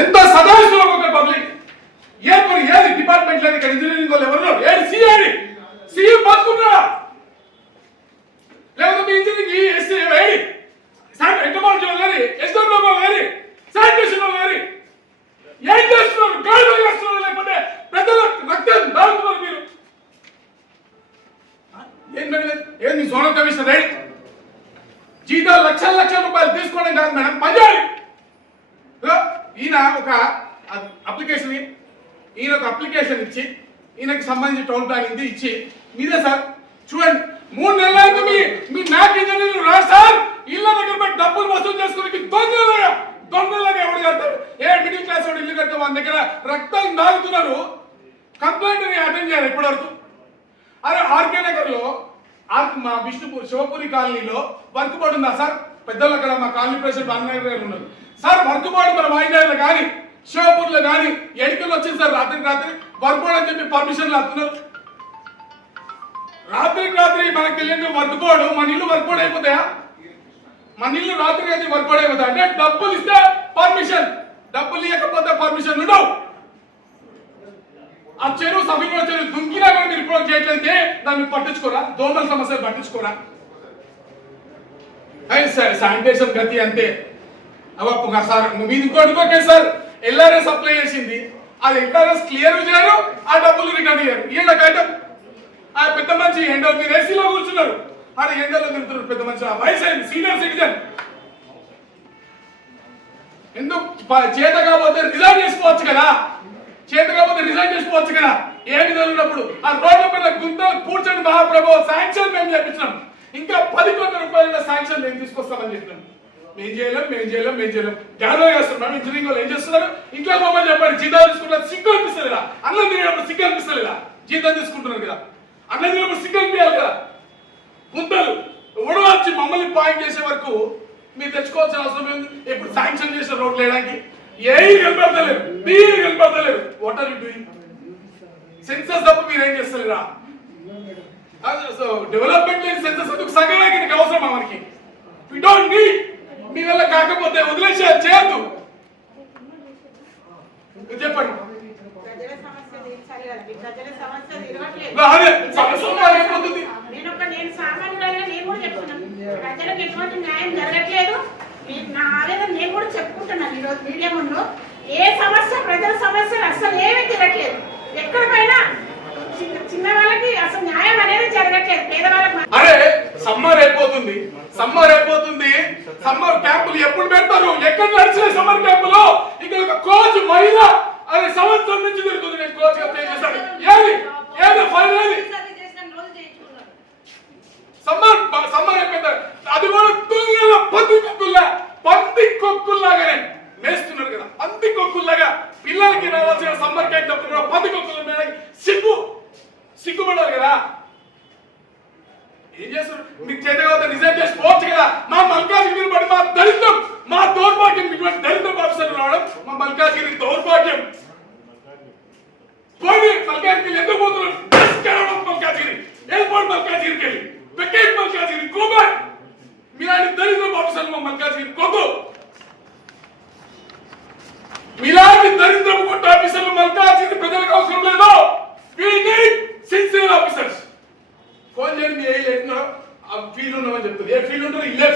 ఎంత సదాశివం ఒక పబ్లిక్ ఏ పని ఏది డిపార్ట్మెంట్ లేదు ఇక్కడ ఇంజనీరింగ్ వాళ్ళు ఎవరు ఏది సిఐడి సిఇ బతుకున్నారా లేకపోతే మీ ఇంజనీరింగ్ ఎస్సీ ఏది ఎంటమాలజీ గారి ఎస్డబ్ల్యూ గారి శానిటేషన్ గారి ఏం చేస్తున్నారు గాలి చేస్తున్నారు లేకపోతే ప్రజల రక్తం దాగుతున్నారు మీరు ఏంటి జోనల్ కమిషనర్ రెడీ జీతాలు లక్షల రూపాయలు తీసుకోవడం కాదు మేడం పనిచేయాలి ఈయన ఒక అప్లికేషన్ ఇచ్చి ఈయనకి సంబంధించి టౌన్ ప్లానింగ్ ఇచ్చి మీరే సార్ చూడండి 3 నెలల అయితే మీ మ్యాక్ ఇంజనీర్లు రా సార్ ఇళ్ళ దగ్గర పెట్టి డబ్బులు వసూలు చేసుకుని దొంగలాగా ఎవరు కడతారు ఏ మిడిల్ క్లాస్ వాడు ఇల్లు కడితే వాళ్ళ దగ్గర రక్తం దాగుతున్నారు కంప్లైంట్ అటెండ్ చేయాలి ఇప్పటివరకు అరే ఆర్కే నగర్ లో మా విష్ణుపూర్ శివపురి కాలనీలో వర్క్ బోర్డు ఉందా సార్ పెద్దలు అక్కడ మా కాలనీ ప్రెసిడెంట్ అన్నయ్య గారు ఉన్నారు సార్ వర్క్ బోర్డు మన వాయిదాలో కానీ శివపూర్లో కానీ ఎడికలు వచ్చింది సార్ రాత్రికి రాత్రి వర్క్ బోర్డు అని చెప్పి పర్మిషన్లు వస్తున్నారు రాత్రికి రాత్రి మనకు తెలియని వర్క్ బోర్డు మన ఇల్లు వర్క్ బోర్డు అయిపోతాయా మన ఇల్లు రాత్రికి అయితే వర్క్ బోర్డు అయిపోతాయి అంటే డబ్బులు ఇస్తే పర్మిషన్ డబ్బులు ఇవ్వకపోతే పర్మిషన్ ఉండవు ఆ చెరువు సభలో చెరువు దుంకినా కూడా మీరు ఇప్పుడు చేయట్లయితే దాన్ని పట్టించుకోరా దోమల సమస్యలు పట్టించుకోరా సార్ శానిటేషన్ గతి అంతే అవప్ప సార్ మీరు ఇంకోటి సార్ ఎల్ఆర్ఎస్ అప్లై చేసింది అది ఎల్ఆర్ఎస్ క్లియర్ చేయరు ఆ డబ్బులు రిటర్న్ ఇయ్యారు వీళ్ళకైతే ఆ పెద్ద మనిషి ఎండో మీరు ఏసీలో కూర్చున్నారు ఆడ ఎండలో తిరుగుతున్నారు పెద్ద మనిషి వయసు అయింది సీనియర్ సిటిజన్ ఎందుకు చేత కాకపోతే రిజైన్ చేసుకోవచ్చు కదా ఏంటి చదివినప్పుడు ఆ రోడ్ల మీద గుంతలు కూర్చొని మహాప్రభు శాంక్షన్ మేము చేపించినాం ఇంకా 10 కోట్ల రూపాయల శాంక్షన్ మేము తీసుకొస్తామని చెప్పినాం మేము చేయలేం ధ్యానం చేస్తున్నాం ఇంజనీరింగ్ వాళ్ళు ఏం చేస్తున్నారు ఇంట్లో మమ్మల్ని చెప్పండి జీతాలు తీసుకుంటారు సిగ్గు అనిపిస్తలేదా అన్నం తినేటప్పుడు సిగ్గు అనిపిస్తలేదా జీతం తీసుకుంటున్నారు కదా అన్నం తినేటప్పుడు సిగ్గు అనిపించాలి కదా గుంతలు ఉడవచ్చి మమ్మల్ని పాయింట్ చేసే వరకు మీరు తెచ్చుకోవాల్సిన అవసరం ఏంది ఇప్పుడు శాంక్షన్ చేసిన రోడ్లు వేయడానికి ఏం కనపడతలేరు what are you doing census తప్ప మీరు ఏం చేస్తలేరా డెవలప్మెంట్ లేని సెన్సస్ ఎందుకు సగనానికి అవసరమా మనకి వి డోంట్ నీడ్ మీ వల్ల కాకపోతే వదిలేసే చేయొద్దు చెప్పండి ప్రజలకు ఎటువంటి న్యాయం జరగట్లేదు నా ఆవేదన నేను కూడా చెప్పుకుంటున్నాను ఈరోజు మీడియా ముందు ఏ సమస్య ప్రజల సమస్యలు అసలు ఏమీ తిరగట్లేదు ఎక్కడికైనా చిన్న వాళ్ళకి అసలు న్యాయం అనేది జరగట్లేదు పేదవాళ్ళకి అరే సమ్మర్ అయిపోతుంది సమ్మర్ క్యాంపులు ఎప్పుడు పెడతారు ఎక్కడ నడిచిన సమ్మర్ క్యాంపులో ఇక్కడ ఒక కోచ్ మహిళ అదే సంవత్సరం నుంచి తిరుగుతుంది నేను కోచ్ గా ప్లే చేశాను ఏది ఫైల్ ఏది సమ్మర్ అయిపోయింది అది కూడా తుల్లిలో పంది కొక్కుల్లాగానే మేస్తున్నారు కదా పంది కొక్కుల్లాగా పిల్లలకి రావాల్సిన సమ్మర్ క్యాంప్ అప్పుడు పంది కొక్కుల మీద సిగ్గుపడాలి కదా ఏం చేస్తారు మీకు చేత కావద్ద రిజైన్ చేసి పోవచ్చు కదా మా మల్కాజ్గిరి పడి మా దళితం మా దౌర్భాగ్యం ఇటువంటి దళిత ఆఫీసర్లు రావడం మా మల్కాజ్గిరి దౌర్భాగ్యం పోయి మల్కాజ్గిరి ఎందుకు పోతున్నారు మల్కాజ్గిరి వెళ్ళిపోండి మల్కాజ్గిరికి వెళ్ళి వెకేట్ మల్కాజ్గిరి గోబాక్ మీలాంటి దళిత ఆఫీసర్లు మా మల్కాజ్గిరి కొద్దు మీలాంటి దరిద్రపు కొట్ట ఆఫీసర్లు మల్కాజ్గిరి ప్రజలకు అవసరం లేదు we need sincere officers phone చేయండి మీ ఏళ్ళు ఎట్లా ఆ ఫీల్డ్ ఉన్నామని చెప్తుంది ఏ ఫీల్డ్ ఉంటారో ఇల్లే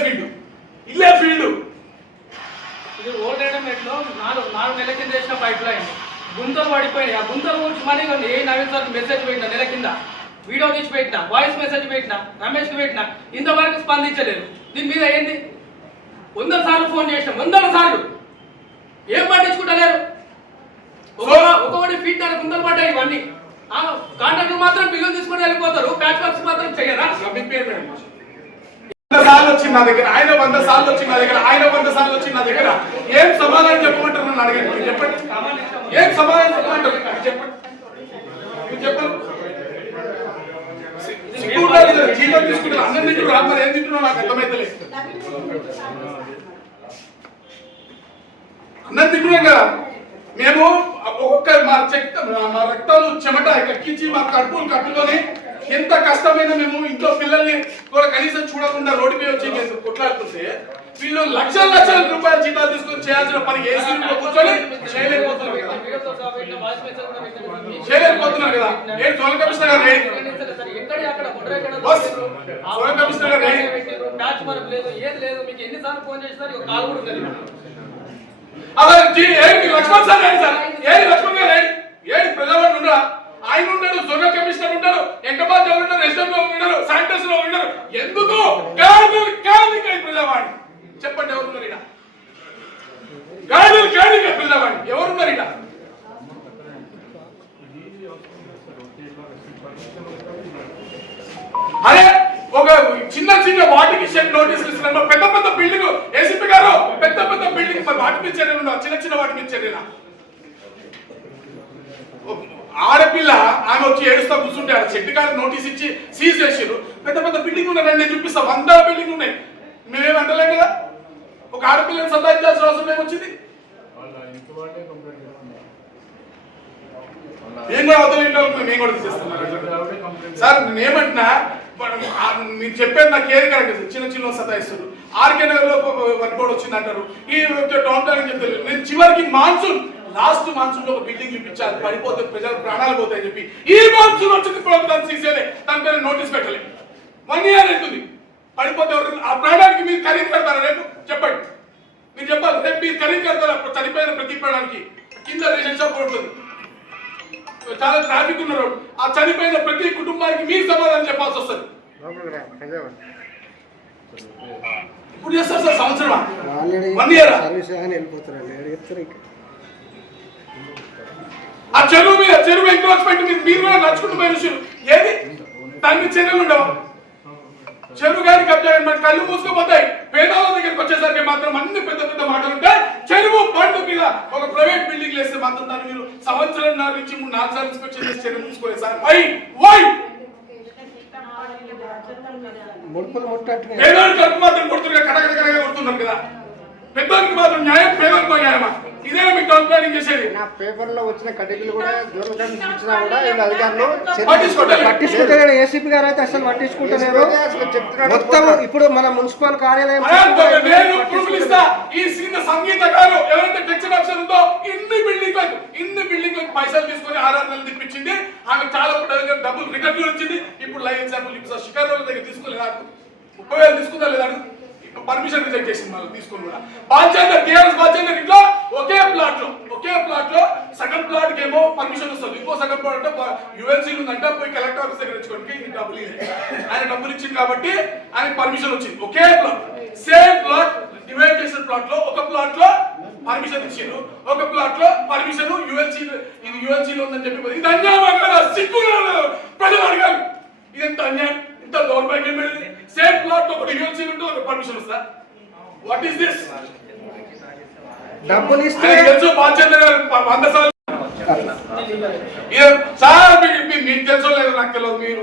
ఫీల్డ్ ఇది ఓల్డ్ ఐటమ్ ఎట్లో 4 నెలల కింద వేసిన పైప్ లైన్ గుంతలు పడిపోయినాయి ఆ గుంతలు కూర్చి మనీ ఏ నవీన్ సార్ మెసేజ్ పెట్టినా నెల కింద వీడియో తీసి పెట్టినా వాయిస్ మెసేజ్ పెట్టినా రమేష్కి పెట్టినా ఇంతవరకు స్పందించలేదు దీని మీద ఏంది 100 సార్లు ఫోన్ చేసినాం 100 సార్లు ఏం పట్టించుకుంటలేరు ఒక్కొక్కటి ఫీట్ దాని గుంతలు పడ్డాయి ఇవన్నీ కాంట్రాక్టర్ మాత్రం బిల్లులు తీసుకొని వెళ్ళిపోతారు ప్యాచ్ వర్క్స్ మాత్రం చేయరా 100 సార్లు వచ్చింది నా దగ్గర ఆయన 100 సార్లు వచ్చింది నా దగ్గర ఆయన 100 సార్లు వచ్చింది నా దగ్గర ఏం సమాధానం చెప్పమంటారు నన్ను అడగండి చెప్పండి ఏం సమాధానం చెప్పమంటారు చెప్పండి జీతం తీసుకుంటారు అన్నం తింటున్నారు అమ్మ ఏం తింటున్నావు నాకు అర్థమైతలేదు అన్నం తింటున్నాం కదా మేము ఒక్కొక్క మా రక్తాలు చెమట ఎక్కించి మా కడుపులు కట్టుకొని ఎంత కష్టమైనా మేము ఇంట్లో పిల్లల్ని కూడా కనీసం చూడకుండా రోడ్డు మీద వచ్చి కొట్లాడుతుంటే వీళ్ళు లక్షల లక్షల రూపాయల జీతాలు తీసుకొని చేయాల్సిన పని ఏసీ రూమ్ లో కూర్చొని చేయలేకపోతున్నారు కదా. చేయలేకపోతున్నారు కదా. నేను సోనల్ కమిషనర్ గారు బస్ సోనల్ కమిషనర్ గారు అదే ఏంటి లక్ష్మణ్ సార్ ఏంటి సార్ ఏది లక్ష్మణ్ గారు ఏది ప్రజావాడు ఉండరా ఆయన ఉన్నాడు జోనల్ కమిషనర్ ఉంటారు ఎంటబాద్ ఎవరు ఉంటారు ఎస్ఎం లో ఉంటారు శానిటైజ్ లో ఉంటారు ఎందుకు కాదు ప్రజావాడి చెప్పండి ఎవరున్నారు ఇక్కడ కాదు ప్రజావాడి ఎవరున్నారు ఇక్కడ అరే ఒక చిన్న చిన్న వాటికి షెడ్ నోటీసులు ఇస్తున్నారు పెద్ద పెద్ద బిల్డింగ్ ఏసీపీ గారు పెద్ద పెద్ద బిల్డింగ్ మరి వాటి మీద చర్యలు ఉండవు చిన్న చిన్న వాటి మీద చర్యలా ఆడపిల్ల ఆమె వచ్చి ఏడుస్తా కూర్చుంటే ఆ చెట్టు కాడ నోటీస్ ఇచ్చి సీజ్ చేసారు పెద్ద పెద్ద బిల్డింగ్ ఉన్నారండి నేను చూపిస్తా 100 బిల్డింగ్ ఉన్నాయి మేమేం అంటలేం కదా ఒక ఆడపిల్లని సంపాదించాల్సిన అవసరం ఏమొచ్చింది ఏం కూడా అవతల మేము కూడా తీసేస్తున్నాం సార్ నేనేమంటున్నా మీరు చెప్పేది నాకు ఏది కరెక్ట్ చిన్న చిన్న సతాయిస్తారు ఆర్కే నగర్ లో వర్కౌట్ వచ్చింది అంటారు ఈ టౌన్ ప్లానింగ్ చెప్తారు నేను చివరికి మాన్సూన్ లాస్ట్ మాన్సూన్ లో ఒక బిల్డింగ్ చూపించాలి పడిపోతే ప్రజల ప్రాణాలు పోతాయని చెప్పి ఈ మాన్సూన్ వచ్చింది దాన్ని తీసేలే దాని పేరు నోటీస్ పెట్టలే 1 year అవుతుంది పడిపోతే ఆ ప్రాణానికి మీరు ఖరీదు కడతారా రేపు చెప్పండి మీరు చెప్పాలి రేపు మీరు ఖరీదు కడతారా చనిపోయిన ప్రతి ప్రాణానికి కింద రేషన్ షాప్ ఉంటుంది చాలా ట్రాఫిక్ ఉన్న రోడ్ ఆ చనిపోయిన ప్రతి కుటుంబానికి మీరు సమాధానం చెప్పాల్సి వస్తుంది ఇప్పుడు చేస్తారు సార్ సంవత్సరం 1 year ఆ చెరువు ఎంక్రోచ్మెంట్ మీరు కూడా నడుచుకుంటూ పోయిన విషయం ఏది దాని మీద చర్యలు ఉండవు చెరువు గారి కబ్జా మన కళ్ళు మూసుకుపోతాయి పేదవాళ్ళ దగ్గరికి వచ్చేసరికి మాత్రం అన్ని పెద్ద పెద్ద మాటలు ఉంటాయి చెరువు బండు మీద ఒక ప్రైవేట్ బిల్డింగ్ వేస్తే మాత్రం దాన్ని మీరు సంవత్సరంన్నర నుంచి 3-4 సార్లు ఇన్స్పెక్షన్ చేసి చర్య తీసుకోలేదు సార్ వై పేదవాళ్ళకి కడుపు మాత్రం కొడుతున్నారు కడగడగడగా కొడుతున్నారు కదా పెద్దవాళ్ళకి మాత్రం న్యాయం పేదవాళ్ళతో న్యాయమా ఇదే మీకు టౌన్ ప్లానింగ్ చేసేది నా పేపర్ లో వచ్చిన కటికలు కూడా దూరం ఇచ్చినా కూడా వీళ్ళ అధికారులు పట్టించుకుంటారు ఏసీపీ గారు అయితే అసలు పట్టించుకుంటలేరు మొత్తం ఇప్పుడు మన మున్సిపల్ కార్యాలయం ఈ సీనియర్ సంగీత గారు ఎవరైతే టెక్స్టైల్ ఆఫీసర్ ఉందో ఇన్ని బిల్డింగ్ పైసలు తీసుకొని 6 నెలలు తిప్పించింది ఆమె చాలా డబ్బులు రిటర్న్ వచ్చింది ఇప్పుడు లైవ్ ఎగ్జాంపుల్ షికారు వాళ్ళ దగ్గర తీసుకోలేదు 30,000 తీసుకుందా లేదా పర్మిషన్ రిజెక్ట్ చేసింది మళ్ళీ తీసుకుని కూడా బాల్చందర్ టీఆర్ఎస్ బాల్చందర్ ఇంట్లో ఒకే ప్లాట్ లో సగం ప్లాట్ కి ఏమో పర్మిషన్ వస్తుంది ఇంకో సగం ప్లాట్ అంటే యుఎన్సీ ఉందంటే పోయి కలెక్టర్ ఆఫీస్ దగ్గర తెచ్చుకోండి డబ్బులు ఆయన డబ్బులు ఇచ్చింది కాబట్టి ఆయన పర్మిషన్ వచ్చింది ఒకే ప్లాట్ సేమ్ ప్లాట్ డివైడ్ చేసిన ప్లాట్ లో ఒక ప్లాట్ లో పర్మిషన్ ఇచ్చారు ఒక ప్లాట్ లో పర్మిషన్ యుఎన్సీలో ఉందని చెప్పి ఇది అన్యాయం సిగ్గు ప్రజలు అడగాలి ఇది ఎంత అన్యాయం ఇంత దౌర్భాగ్యం పెడితే సేమ్ ప్లాట్ లో ఒక యుఎన్సీ ఉంటే ఒక పర్మిషన్ వస్తా వాట్ ఈస్ దిస్ డబ్బులు ఇస్తే తెలుసు బాధ్యత 100 సార్లు సార్ మీకు తెలుసో లేదు నాకు తెలియదు మీరు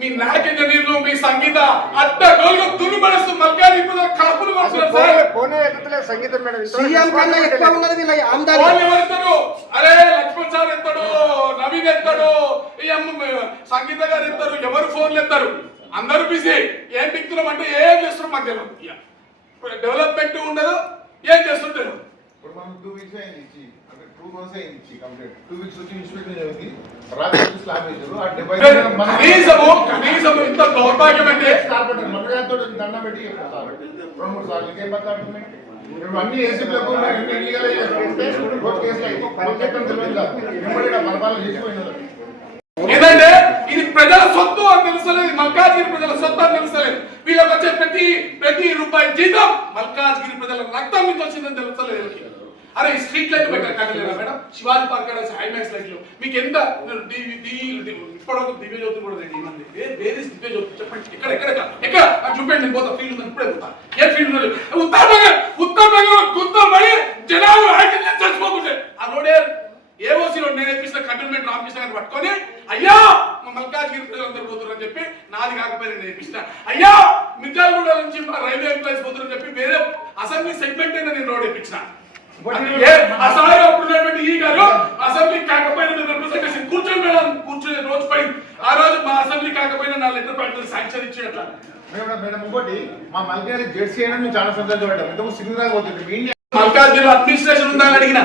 మీ నాయక ఇంజనీర్లు మీ సంగీత అడ్డ గోల్గా దున్ని పడేస్తూ మల్కారి ఇప్పుడు కడుపులు కొడుతున్నారు సార్ పోనే ఎక్కట్లేదు సంగీతం మేడం సీఎం కన్నా ఎక్కువ ఉన్నది వీళ్ళ ఆమ్దాని ఎవరు అరే లక్ష్మణ్ సార్ ఎత్తాడు నవీన్ ఎత్తాడు ఈ సంగీత గారు ఎత్తారు ఎవరు ఫోన్లు ఎత్తారు అందరూ బిజీ ఏం పిక్తున్నాం అంటే ఏం చేస్తున్నాం మాకు తెలియదు డెవలప్మెంట్ ఉండదు ఏం చేస్తుంటారు ఇప్పుడు మనం 2 weeks అయింది ఇచ్చి అంటే 2 months అయింది ఇచ్చి కంప్లీట్ 2 weeks వచ్చి ఇన్స్పెక్షన్ జరిగింది రాత్రి స్లాబ్ వేశారు ఆ 70 కనీసము ఇంత దౌర్భాగ్యం అంటే మనతో దండ పెట్టి 2-3 సార్లు ఇంకేం మాట్లాడుతున్నాయి ఇప్పుడు అన్ని ఏసీలకు ఇల్లీగల్ కేసులు అయితే పరిచయం తెలియదు బలబాలు చేసిపోయినారు ఏంటంటే ఇది ప్రజల సొత్తు అని తెలుస్తలేదు మల్కాజ్గిరి ప్రజల సొత్తు అని తెలుస్తలేదు వీళ్ళకి వచ్చే ప్రతి రూపాయి జీతం మల్కాజ్గిరి ప్రజల రక్తం నుంచి వచ్చిందని తెలుస్తలేదు అరే ఈ స్ట్రీట్ లైట్ కట్టలేదా మేడం శివాజీ పార్క్ హైమాక్స్ లైట్లు మీకు ఎంత ఇప్పటివరకు దివ్య జ్యోతి కూడా వేరే దివ్య జ్యోతి చెప్పండి ఎక్కడ చూపండి నేను పోతా ఫీల్డ్ ఉందని ఇప్పుడే పోతా ఏ ఫీల్డ్ ఉన్నది ఉత్తర పడి జనాలు యాక్సిడెంట్ చచ్చిపోతుంటే ఆ రోడ్ ఏఓసీలో నేను ఇప్పించిన కంటోన్మెంట్ రామకృష్ణ గారిని పట్టుకొని అయ్యా మా మల్కాజ్గిరి ప్రజలందరూ పోతున్నారని చెప్పి నాది కాకపోయినా నేను ఇప్పించిన అయ్యా మిర్జాలగూడ నుంచి మా రైల్వే ఎంప్లాయీస్ పోతున్నారని చెప్పి వేరే అసెంబ్లీ సెగ్మెంట్ అయినా నేను రోడ్ ఇప్పించిన అసలు అప్పుడున్నటువంటి ఈ గారు అసెంబ్లీ కాకపోయినా రిప్రజెంటేషన్ కూర్చొని రోజు పై ఆ రోజు మా అసెంబ్లీ కాకపోయినా నా లెటర్ ప్యాడ్ శాంక్షన్ ఇచ్చినట్ల. మేడం ఇంకోటి మా మల్కారి జెర్సీ అయినా మేము చాలా సంతోషపడ్డాం. ఇంతకు సిగ్నల్ పోతుంది మీ మల్కాజ్గిరిలో అడ్మినిస్ట్రేషన్ ఉందని అడిగిన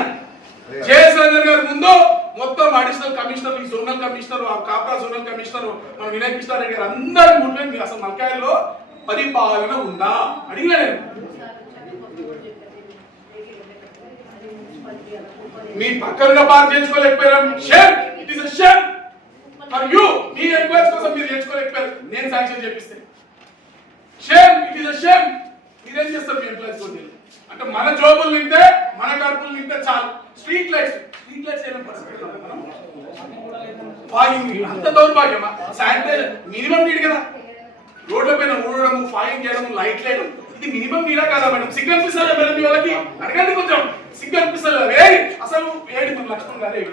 జేఎస్ రంజన్ గారి ముందు మొత్తం అడిషనల్ కమిషనర్, ఈ zonal commissioner, Kapra zonal commissioner, మన వినయ్ కృష్ణారెడ్డి గారు అందరి ముందు మీరు అసలు మల్కాజ్గిరిలో పరిపాలన ఉందా అడిగినా నేను. మీ పక్కన పార్క్ చేయించుకోలేకపోయారు. Shame, it is a shame for you. మీ ఎంప్లాయీస్ కోసం మీరు చేయించుకోలేకపోయారు, నేను శాంక్షన్ చేపిస్తే. Shame, it is a shame. మీరేం చేస్తారు మీ ఎంప్లాయీస్ కోసం? అంటే మన జోబులు నింటే, మన కడుపులు నింటే చాలు. స్ట్రీట్ లైట్స్ అయిన పరిస్థితి అంత దౌర్భాగ్యమా? శానిటైజర్ మినిమం నీడ్ కదా. రోడ్ల పైన ఊడడం, ఫాయింగ్ చేయడం, లైట్ వేయడం, ఇది మినిమం నీడా కదా మేడం? సిగ్నల్ పిస్తారా మేడం? మీ వాళ్ళకి అడగండి కొంచెం. సిగ్నల్ పిస్తారు వేరి అసలు ఏడి మన లక్ష్మణ్ గారు ఏది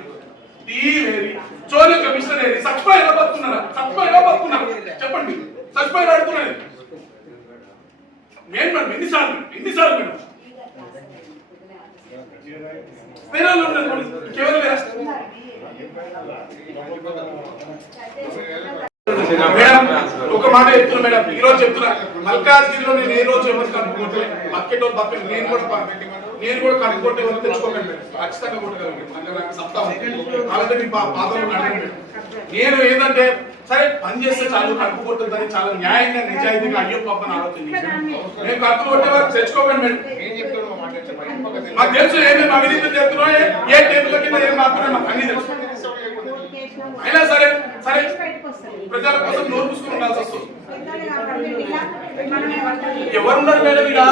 చోరీ కమిషనర్ ఏది? సచిపోయి ఎలా బతుకున్నారా? సచిపోయి ఎలా బతుకున్నారు చెప్పండి. సచిపోయి అడుగుతున్నారు మేడం. ఎన్నిసార్లు మేడం? వేరే వాళ్ళు ఉన్నారు కేవలం మేడం. ఒక మాట చెప్తున్నా మేడం, ఈ రోజు చెప్తున్నా, మల్కాజ్గిరిలో నేను ఏ రోజు ఎవరు కనుక్కుంటే బకెట్ బకెట్ నేను కూడా కనుక్కుంటే ఎవరు తెచ్చుకోకండి మేడం. ఖచ్చితంగా కొట్టగలను సప్తాహం అలాంటి మీ పాత్రలు అడగండి. నేను ఏంటంటే సరే పని చేస్తే చాలు, కడుపు కొట్టదని చాలా న్యాయంగా నిజాయితీగా అయ్యో పాపని ఆలోచన నేను కడుపు కొట్టే వారు తెచ్చుకోకండి మేడం. మాకు తెలుసు ఏమేమి అవినీతి చేస్తున్నాయో, ఏ టేబుల్ కింద ఏం మాత్రమే మాకు అన్ని తెలుసు. అయినా సరే ప్రజల కోసం నోరు పూసుకుని ఉండాల్సి వస్తుంది. ఎవరున్నారు మేడం ఇక్కడ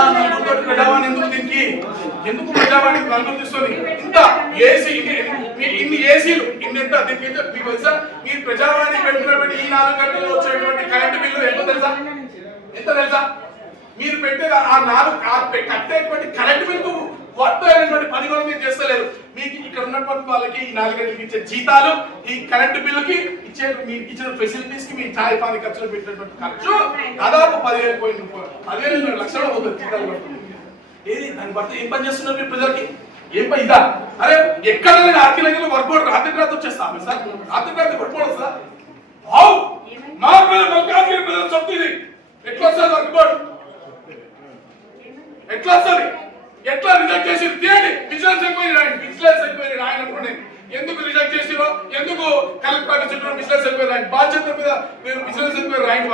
ప్రజావాణి? ఎందుకు ప్రజావాణి నలుగురు తీసుకొని ఇంత ఏసీ, ఇన్ని ఏసీలు ఇన్నెంత దీనికి మీకు తెలుసా? మీరు ప్రజావాణి పెడుతున్నటువంటి ఈ 4 గంటల్లో వచ్చేటువంటి కరెంటు బిల్లు ఎంత తెలుసా? మీరు పెట్టే ఆ కట్టేటువంటి కరెంటు బిల్లు వర్తమైనటువంటి పని కూడా మీరు చేస్తలేరు. మీకు ఇక్కడ ఉన్నటువంటి వాళ్ళకి ఈ 4 గంటలకు ఇచ్చే జీతాలు, ఈ కరెంటు బిల్లుకి మీకు ఇచ్చిన ఫెసిలిటీస్ కి, మీ ఛాయ్ పాని ఖర్చులు పెట్టినటువంటి ఖర్చు దాదాపు 10,000 లక్షలు అవుతుంది జీతాలు. ఏది దాని భర్త ఏం పని చేస్తున్నారు మీరు ప్రజలకి? ఏం పని ఇదా? అరే ఎక్కడ ఆర్కిలంగా వర్కౌట్ రాత్రి వచ్చేస్తాము సార్. రాత్రి వర్కౌట్ సార్ మా ప్రజలు చెప్తుంది ఎట్లా వస్తుంది వర్కౌట్? ఎట్లా వస్తుంది? ఎట్లా రిజెక్ట్ చేసి తీయండి. విజిలెన్స్ ఎంక్వైరీ రాయనప్పుడు ఎందుకు రిజెక్ట్ చేసిరో, ఎందుకు కలెక్టర్ ఆఫీస్ చుట్టూ విజిలెన్స్ ఎంక్వైరీ రాయండి. బాధ్యత మీద మీరు విజిలెన్స్ ఎంక్వైరీ రాయండి.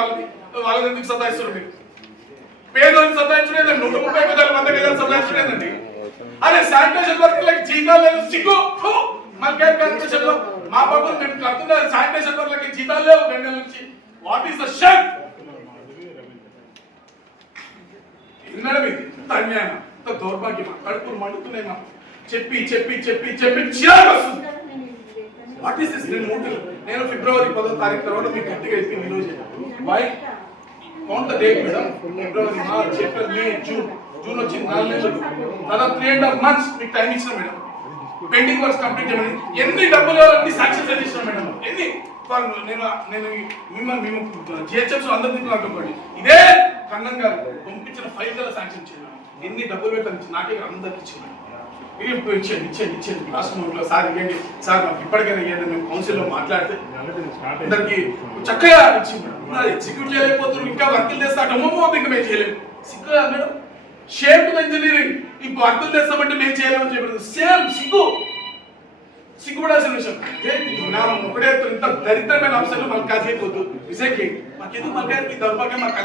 వాళ్ళని ఎందుకు సతాయిస్తారు మీరు? పేదలను సతాయించలేదండి, 130 గజాలు 100 గజాలు సతాయించలేదండి. అరే శానిటేషన్ వర్కర్లకి జీతాలు లేదు, సిగ్గు. మల్కాజ్ కార్పొరేషన్ లో మా బాబులు మేము కడుతున్న శానిటేషన్ వర్కర్లకి జీతాలు లేవు 2 నెలల నుంచి. What is the shame? Madam ఇది అన్యాయం, దౌర్భాగ్యమా? కడుపులు మండుతున్నాయి మా చెప్పి చిరాకు వస్తుంది. What is this? నేను ఫిబ్రవరి 10వ తారీఖు తర్వాత మీకు గట్టిగా ఇచ్చి ఈరోజు why count the date madam. February, March, April, May, June వచ్చింది 4 నెలలు. దాదాపు 3.5 months మీకు టైం ఇచ్చిన మేడం. పెండింగ్ వర్క్స్ కంప్లీట్ చేయమని ఎన్ని డబ్బులు అన్ని శాంక్షన్ చేసిన మేడం. ఎన్ని నేను మేము జిహెచ్ఎంస్ అందరికీ అనుకోండి. ఇదే కన్నం గారు పంపించిన 5 గల శాంక్షన్ చేయాలి. ఎన్ని డబ్బులు పెట్టాలి నాకే అందరికి ఇచ్చింది. ఇచ్చేది లాస్ట్ మూమెంట్లో సార్ ఇవ్వండి సార్ మాకు ఇప్పటికైనా ఇవ్వండి. మేము కౌన్సిల్లో మాట్లాడితే అందరికి చక్కగా ఇచ్చింది. ఎగ్జిక్యూట్ చేయలేకపోతున్నారు, ఇంకా వర్కులు చేస్తా డొమ్మో ఇంకా మేము చేయలేము. సిగ్గు మేడం. Shame to engineering. ఈ వర్కులు చేస్తామంటే మేము చేయలేమని చెప్పారు. సేమ్ సిగ్గుపడాల్సిన విషయం. ఒకటే ఇంత దరిద్రమైన అంశాలు మల్కాజ్గిరి వద్దు, విజయ్ మాకెందుకు మల్కాజ్గిరి దౌర్భాగ్యం? మాకు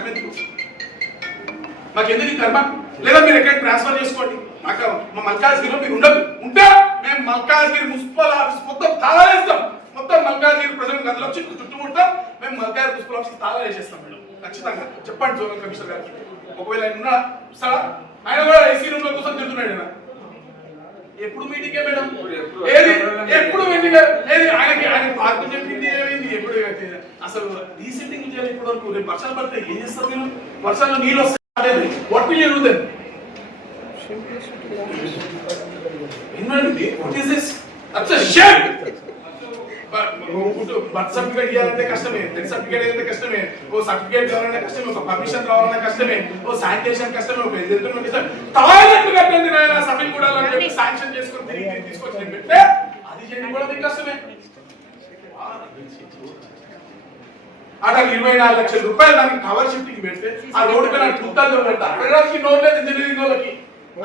మాకెందుకు ఈ కర్మ? లేదా మీరు ఎక్కడ ట్రాన్స్ఫర్ చేసుకోండి. మాకు మా మల్కాజ్గిరిలో మీరు ఉండదు. ఉంటే మేము మల్కాజ్గిరి మున్సిపల్ ఆఫీస్ మొత్తం తాళా వేస్తాం. మొత్తం మల్కాజ్గిరి ప్రజలు గదిలో వచ్చి చుట్టుముట్టాం. మేము మల్కాజ్గిరి మున్సిపల్ ఆఫీస్ తాళా వేసేస్తాం మేడం. ఖచ్చితంగా చెప్పండి జోనల్ కమిషనర్ గారికి. ఒకవేళ ఆయన ఉన్నా సార్, ఆయన కూడా ఏసీ రూమ్ లో కోసం తిరుగుతున్నాడు ఆయన. ఎప్పుడు మీటింగే మేడం? ఏది ఎప్పుడు మీటింగ్? ఏది ఆయన పార్కు చెప్పింది ఏమైంది? ఎప్పుడు అసలు రీసెంటింగ్ చేయాలి ఇప్పటి వరకు. రేపు వర్షాలు పడితే ఏం చేస్తారు మీరు? వర్షాల్లో నీళ్ళు వస్తాయి. What will you do then? What is this? That's a shame. Birth certificate ఇవ్వాలంటే కష్టమే, డెత్ సర్టిఫికేట్ అయితే కష్టమే, ఓ సర్టిఫికేట్ కావాలన్నా కష్టమే, ఒక పర్మిషన్ కావాలన్నా కష్టమే, ఓ శానిటేషన్ కష్టమే, ఒక టాయిలెట్ కట్టండి నాయన సఫిల్ కూడా అని చెప్పి శాంక్షన్ చేసుకొని తిరిగి తీసుకొచ్చి పెడితే అది చేయడం కూడా మీకు కష్టమే. అక్కడ 24 లక్షల రూపాయలు దానికి కవర్ షిఫ్టింగ్ పెడితే ఆ రోడ్డు పైన గుర్తాలు పెడతా అక్కడికి నోట్ లేదు ఇంజనీరింగ్ వాళ్ళకి.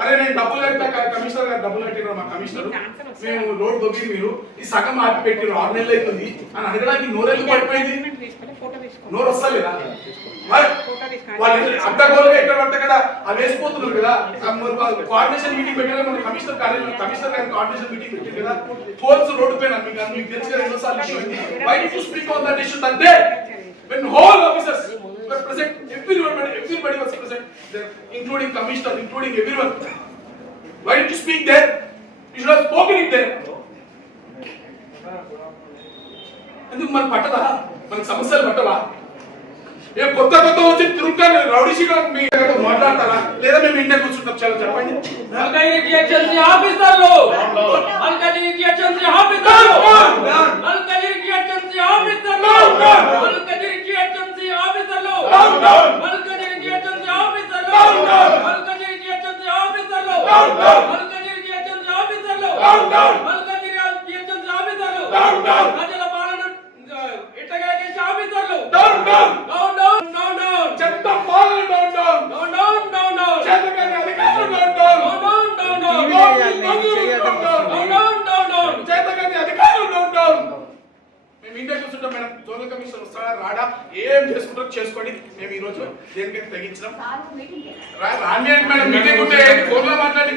అరే నేను డబ్బులు కట్టా కమిషనర్ గారు డబ్బులు కట్టినారు మా కమిషనర్ మేము రోడ్ దొబ్బి మీరు ఈ సగం ఆపి పెట్టిరు 6 నెలలు అవుతుంది అని అడగడానికి నోరెళ్ళు పడిపోయింది. నోరు వస్తలేదా వాళ్ళు అడ్డగోలుగా ఎక్కడ పడితే కదా అవి వేసిపోతున్నారు కదా. కోఆర్డినేషన్ మీటింగ్ పెట్టారు మన కమిషనర్ గారి కోఆర్డినేషన్ మీటింగ్ పెట్టారు కదా. ఫోర్స్ రోడ్డు పైన మీకు తెలిసి కదా ఎన్నోసార్లు ఇష్యూ అయింది. Why do you speak on that issue అంటే when whole officers were present, everybody was present there, including commissioner, including everyone. Why did you speak there? You should have spoken it there. ఎందుకు మన పట్టదా మనకి సమస్యలు పట్టవా? ఏ కొత్త వచ్చి తిరుగుతాను రౌడీషీగా మీ మాట్లాడతారా లేదా మేము ఇండియా కూర్చుంటాం? చాలా చెప్పండి. మేము ఇండియా చూస్తుంటాం మేడం. జోనల్ కమిషనర్ వస్తాడా రాడా ఏం చేసుకుంటారో చేసుకోండి. మేము ఈ రోజు దేనికైతే తగ్గించినాం రాని అంటే మేడం మీటింగ్ ఉంటే ఫోన్ లో మాట్లాడి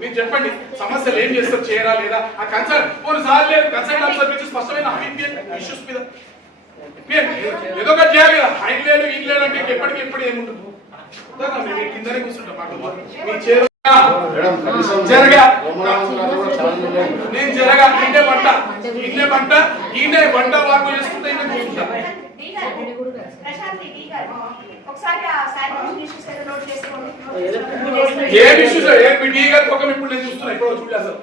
మీరు చెప్పండి సమస్యలు ఏం చేస్తారు చేయరా లేదా ఆ కన్సర్న్ కొన్ని సార్లు లేదు కన్సర్న్ ఆఫీసర్ నుంచి స్పష్టమైన ఇష్యూస్ మీద ఏదో ఒకటి చేయాలి కదా. హైట్ లేదు ఇన్ లేదు అంటే ఎప్పటికి ఏముంటుంది కిందనే కూర్చుంటాం మీ చేరు నేను జరగా ఇన్నే పంట ఈయనే వంట వాకు చేసుకుంటే ఏం ఇష్యూస్ డి గారి ముఖం ఇప్పుడు నేను చూస్తున్నా ఇప్పుడు చూడలే అసలు.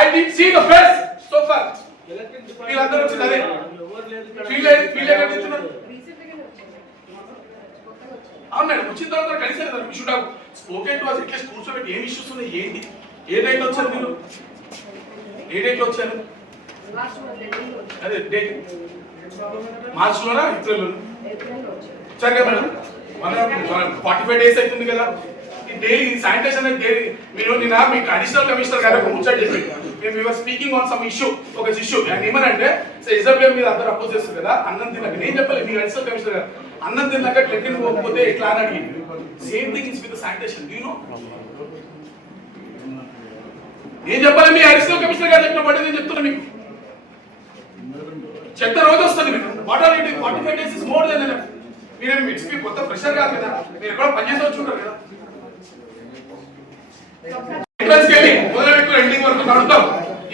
I did see the face so far వీళ్ళందరూ వచ్చింది అదే ఫీల్ ఎక్కడ అవును మేడం వచ్చిన తర్వాత కలిసారు you should have spoken to us at least కూర్చోబెట్టి ఏం ఇష్యూస్ ఉన్నాయి ఏంటి ఏ డేట్ వచ్చారు మీరు ఏ డేట్ వచ్చారు అదే డేట్ మార్చిలోనా ఏప్రిల్లోనా వచ్చారు కదా మేడం. మన 45 days అవుతుంది కదా. డైలీ శానిటేషన్ డైలీ మీరు నిన్న మీకు అడిషనల్ కమిషనర్ గారు ఒక ముచ్చట చెప్పి మేము స్పీకింగ్ ఆన్ సమ్ ఇష్యూ ఒక ఇష్యూ ఆయన ఏమనంటే ఎస్ఎఫ్ఎం మీద అందరూ అపోజ్ చేస్తారు కదా అన్నం తిన్నాక నేను చెప్పలేదు మీ అడిషనల్ కమిషనర్ గారు అన్నం తిన్నాక లెక్కన పోకపోతే ఎట్లా అని అడిగింది. Same thing is with sanitation do you know ఏం చెప్పాలి మీ అడిషనల్ కమిషనర్ గారు చెప్పిన పడి నేను చెప్తున్నా మీకు చెత్త రోజు వస్తుంది మీకు water 45 days is more than enough. మీరేం ఎక్స్పీ కొత్త ప్రెషర్ కాదు కదా మీరు ఎక్కడ పనిచేసి వచ్చి ఉంటారు కదా. మొదలు ఎండింగ్ వరకు నడుతాం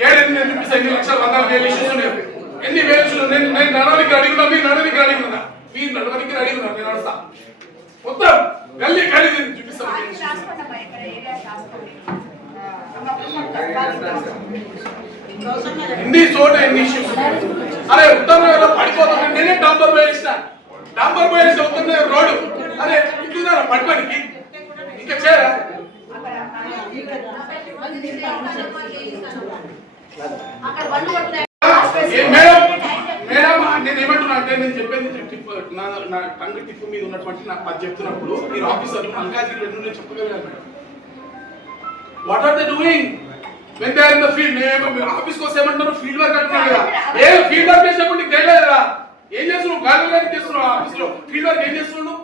7-8 రూపీస్ 8 లక్షల 100,000 ఇష్యూస్ ఉన్నాయి. ఎన్ని వేల ఇష్యూలు నేను నడవడానికి అడిగినా మీరు నడవడానికి అడిగినా మీరు నడవడానికి అడిగినా నేను నడుస్తా మొత్తం గల్లీ ఖరీదు చూపిస్తాను. ఎన్ని చోట ఎన్ని ఇష్యూస్ అరే ఉత్తమ పడిపోతాను నేనే డాంబర్ పోయేసిన ఉత్తమ రోడ్డు అరే ఇట్లా పడిపోయి ఇంకా చేయరా మేడం నేను ఏమంటున్నా అంటే నేను చెప్పేది నా టంగ్ టిప్పు మీద ఉన్నటువంటి నాకు పది చెప్తున్నప్పుడు మీరు ఆఫీసర్ మల్కాజ్గిరి నేను చెప్పగలిగాను madam. What are they doing when they are in the field? నేను ఆఫీస్ కోసం ఏమంటున్నారు ఫీల్డ్ వర్క్ అంటున్నారు కదా. ఏ ఫీల్డ్ వర్క్ చేసినప్పుడు నీకు తెలియలేదా ఏం చేస్తున్నావు? గాలి చేస్తున్నావు ఆఫీస్ లో ఫీల్డ్ వర్క్ ఏం చేస్తున్నావు?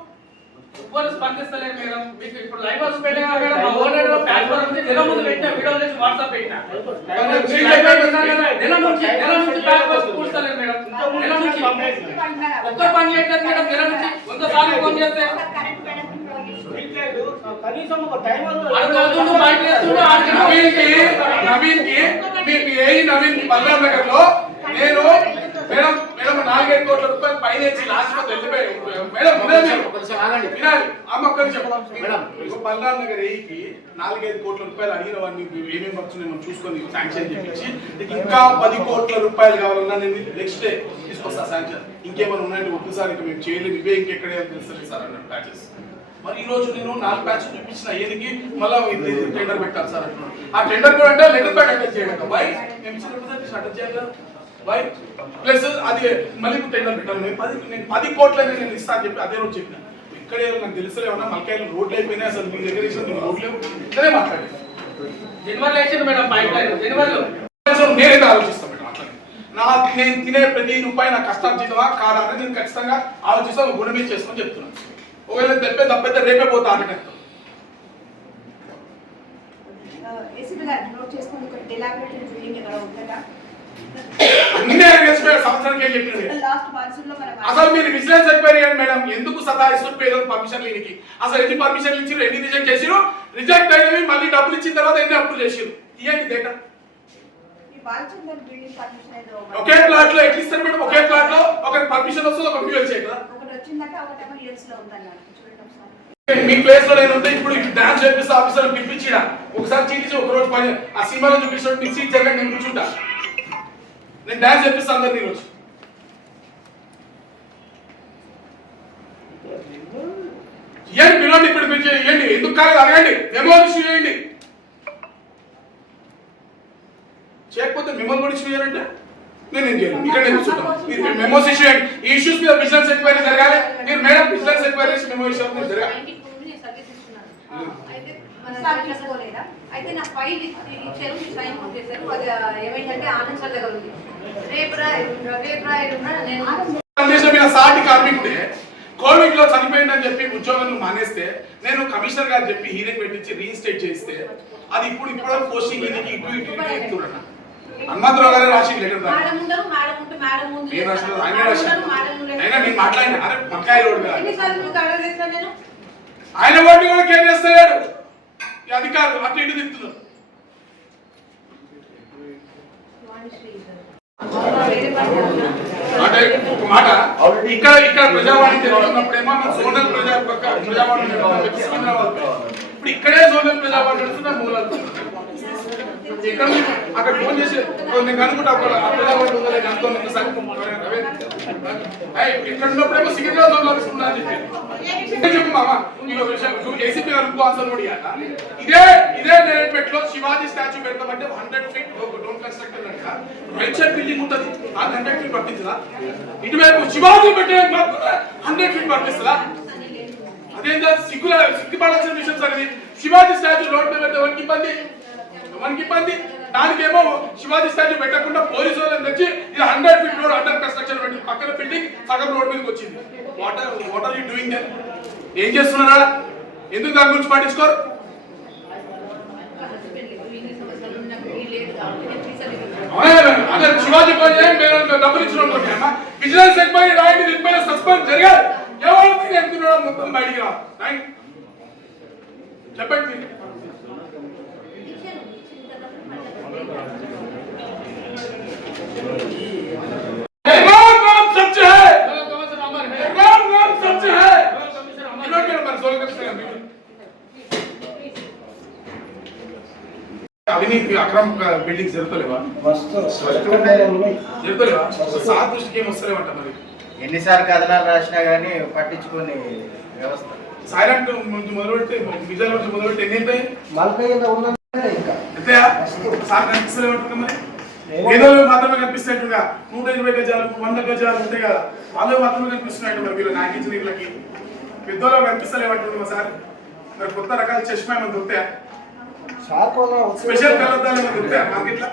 ఎవ్వరు స్పందిస్తలేదు మేడం. మీకు ఇప్పుడు లైవ్ హౌస్ పెట్టినా మేడం మా ఓనర్ ప్యాక్ నుంచి నెల ముందు పెట్టిన వీడియో చేసి వాట్సాప్ పెట్టినా నెల నుంచి ప్యాక్ హౌస్ కూర్చోలేదు మేడం. నెల నుంచి ఒక్క పని చేయట్లేదు మేడం. నెల నుంచి 100 సార్లు ఫోన్ చేస్తే కనీసం ఒక టైం నవీన్ బల్లాం నగర్ లో నేను మేడం 4-5 కోట్ల రూపాయలు పైన లాస్ట్ మంత్ వెళ్ళిపోయాయి మేడం. వినాలి అమ్మక్కని చెప్పాలి బల్లాం నగర్ ఏకి 4-5 కోట్ల రూపాయలు అడిగిన వాడిని ఏమేమి వర్క్స్ మనం చూసుకొని శాంక్షన్ చేయించి ఇంకా 10 కోట్ల రూపాయలు కావాలన్నా నేను నెక్స్ట్ డే తీసుకొస్తా శాంక్షన్. ఇంకేమైనా ఉన్నాయంటే ఒక్కసారి ఇంకా మేము చేయలేదు ఇవే ఇంకెక్కడే తెలుస్తుంది సార్ అన్నట్టు ప్యాచెస్. మరి ఈ రోజు నేను 4 ప్యాచెస్ చూపించిన ఏనికి మళ్ళీ టెండర్ పెట్టాలి సార్ అంటున్నాను. ఆ టెండర్ కూడా అంటే లెటర్ ప్యాడ్ అటాచ్ చేయమంట వై మేము ఇచ్చిన రిప్రజెంటేషన్ అటాచ్ చేయాలి కదా. రైట్ ప్లస్ అది మళ్ళీ టెండర్ పెట్టాను నేను 10 కోట్లని నేను ఇస్తా అని చెప్పి అదే రోజు చెప్పిన ఇక్కడే నాకు తెలుసులేమన్నా మల్కాయలు రోడ్లు అయిపోయినాయి అసలు మీ దగ్గర వేసిన రోడ్లు ఇక్కడే మాట్లాడాను జనవరిలో వేసారు మేడం పైప్ లైన్ జనవరిలో నేనైతే ఆలోచిస్తాను మేడం అట్లా నేను తినే ప్రతి రూపాయి నా కష్టార్జితమా కాదా అనేది నేను ఖచ్చితంగా ఆలోచిస్తాను గుణ మీద చేసుకొని చెప్తున్నాను ఒకవేళ తప్పైతే రేపే పోతా ఆర్కిటెక్ట్ ఏసీబీ గారు నోట్ చేసుకుని ఒక డిలాబరేటరీ బిల్డింగ్ ఎక్కడ ఉంటుందా అన్నీ సంవత్సరానికి ఏం చెప్పినది లాస్ట్ పాలసీలో మనం అసలు మీరు విజిలెన్స్ ఎంక్వైరీ చేయండి మేడం ఎందుకు సతాయిస్తారు పేదలు పర్మిషన్ లేనికి అసలు ఎన్ని పర్మిషన్లు ఇచ్చారు ఎన్ని రిజెక్ట్ చేసిరు రిజెక్ట్ అయినవి మళ్ళీ డబ్బులు ఇచ్చిన తర్వాత ఎన్ని అప్రూవ్ చేసిరు ఇవ్వండి డేటా ఈ బాలచందర్ బిల్డింగ్ పర్మిషన్ ఏదో ఒకే ప్లాట్ లో ఎట్లా ఇస్తారు మేడం ఒకే ప్లాట్ లో ఒక పర్మిషన్ వస్తుంది ఒక ఫ్యూయల్ చేయ కదా ఒకటి వచ్చిందంటే ఒకటేమో ఇయర్స్ లో ఉందన్నారు చూడండి ఒకసారి మీ ప్లేస్ లో నేను ఉంటే ఇప్పుడు డాన్స్ చేపిస్తే ఆఫీసర్ పిలిపించినా ఒకసారి చీటించి ఒక రోజు పని ఆ సినిమాలో చూపించినట్టు మీకు సీట్ జరగండి నేను కూర్చుంటా నేను డాన్స్ చేపిస్తా అందరినీ ఈరోజు ఏంటి పిల్లలు ఇప్పుడు ఇవ్వండి ఎందుకు కాలేదు అడగండి మెమో ఇష్యూ చేయండి చేయకపోతే మెమోలు కూడా ఇష్యూ చేయాలంటే నేను ఏం చేయాలి ఇక్కడ నేను కూర్చుంటాను మీరు మెమోస్ ఇష్యూ చేయండి ఈ ఇష్యూస్ మీద బిజినెస్ ఎంక్వైరీ జరగాలి మీరు madam business enquiries memo issue జరగాలి తీసుకోలేదా అయితే నా ఫైల్ ఇచ్చారు మీరు సైన్ చేశారు అది ఏమైందంటే ఆనంద్ సార్ దగ్గర ఉంది రేపు నేను సాటి కార్మికుడే కోవిడ్ లో చనిపోయిందని చెప్పి ఉద్యోగాలను మానేస్తే నేను కమిషనర్ గారు చెప్పి హీరింగ్ పెట్టించి రీఇన్స్టేట్ చేస్తే అది ఇప్పుడు పోస్టింగ్ ఇటు ఎక్కుతున్నా హనుమంతరావు గారే రాసి లెటర్ అయినా నేను మాట్లాడిన అరే మక్కాయ రోడ్ ఆయన ఓటు కూడా కేర్ చేస్తాడు అధికారులు అటు ఇటు తిప్పుతున్నారు అంటే ఒక మాట ఇక్కడ ప్రజావాణి జరుగుతున్నప్పుడేమో జోనల్ ప్రజావాణి ఇప్పుడు ఇక్కడే జోనల్ ప్రజావాణి నడుస్తున్నా మూలాలు ఇక్కడ అక్కడ ఫోన్ చేసి నేను కనుకుంటా అక్కడ ప్రజావాణి ఉందా కనుక్కోండి ఇక్కడ ఉన్నప్పుడేమో సికింద్రాబాద్ జోన్ నడుస్తున్నా అని చెప్పి చెప్పు మామా ఏసీపీ గారు ఆన్సర్ కూడా ఇదే నేరేట్పేట లో శివాజీ స్టాచ్యూ పెడతామంటే 100 ఫీట్ డోన్ కన్స్ట్రక్టర్ అంట రైట్ సైడ్ బిల్డింగ్ ఉంటుంది ఆ 100 ఫీట్ పట్టించదా ఇటువైపు శివాజీ పెట్టే 100 ఫీట్ పట్టిస్తుందా అదేంటో సిగ్గుపడాల్సిన విషయం సార్ ఇది శివాజీ స్టాచ్యూ రోడ్ మీద పెడితే మనకి ఇబ్బంది దానికేమో శివాజీ స్టాచ్యూ పెట్టకుండా పోలీసు వాళ్ళని తెచ్చి ఇది 100 ఫీట్ రోడ్ అండర్ కన్స్ట్రక్షన్ పెట్టి పక్కన బిల్డింగ్ సగం రోడ్ మీదకి వచ్చింది what are you doing then ఏం చేస్తున్నారా ఎందుకు దాని గురించి పట్టించుకోరు అదే శివాజీ డబ్బులు ఇచ్చిన బిజినెస్ ఎంక్వైరీ రాయండి దీనిపైన సస్పెండ్ జరగాలి ఎవరు ఎంతున్నాడో మొత్తం బయటికి రా చెప్పండి అవినీతి అక్రమ బిల్డింగ్స్ జరుగుతలేవా జరుగుతలేవా సార్ దృష్టికి ఏం వస్తలేవంట మరి ఎన్నిసార్లు కథనాలు రాసినా కానీ పట్టించుకొని వ్యవస్థ సైలెంట్ మొదలుపెట్టి విజయాల నుంచి మొదలుపెట్టి ఎన్ని అవుతాయి ఎంతయా సార్ కనిపిస్తలేమంటున్నా మరి ఏదో మాత్రమే కనిపిస్తాయంటుగా 120 గజాలు 100 గజాలు ఉంటాయి కదా వాళ్ళు మాత్రమే కనిపిస్తున్నాయంట మరి వీళ్ళు నాకు ఇచ్చిన వీళ్ళకి పెద్దోళ్ళు కనిపిస్తలేమంటున్నా సార్ మరి కొత్త రకాల చష్మా ఏమైనా దొరుకుతాయా స్పెషల్ కలర్దాలు ఏమైనా దొరుకుతాయా మార్కెట్లో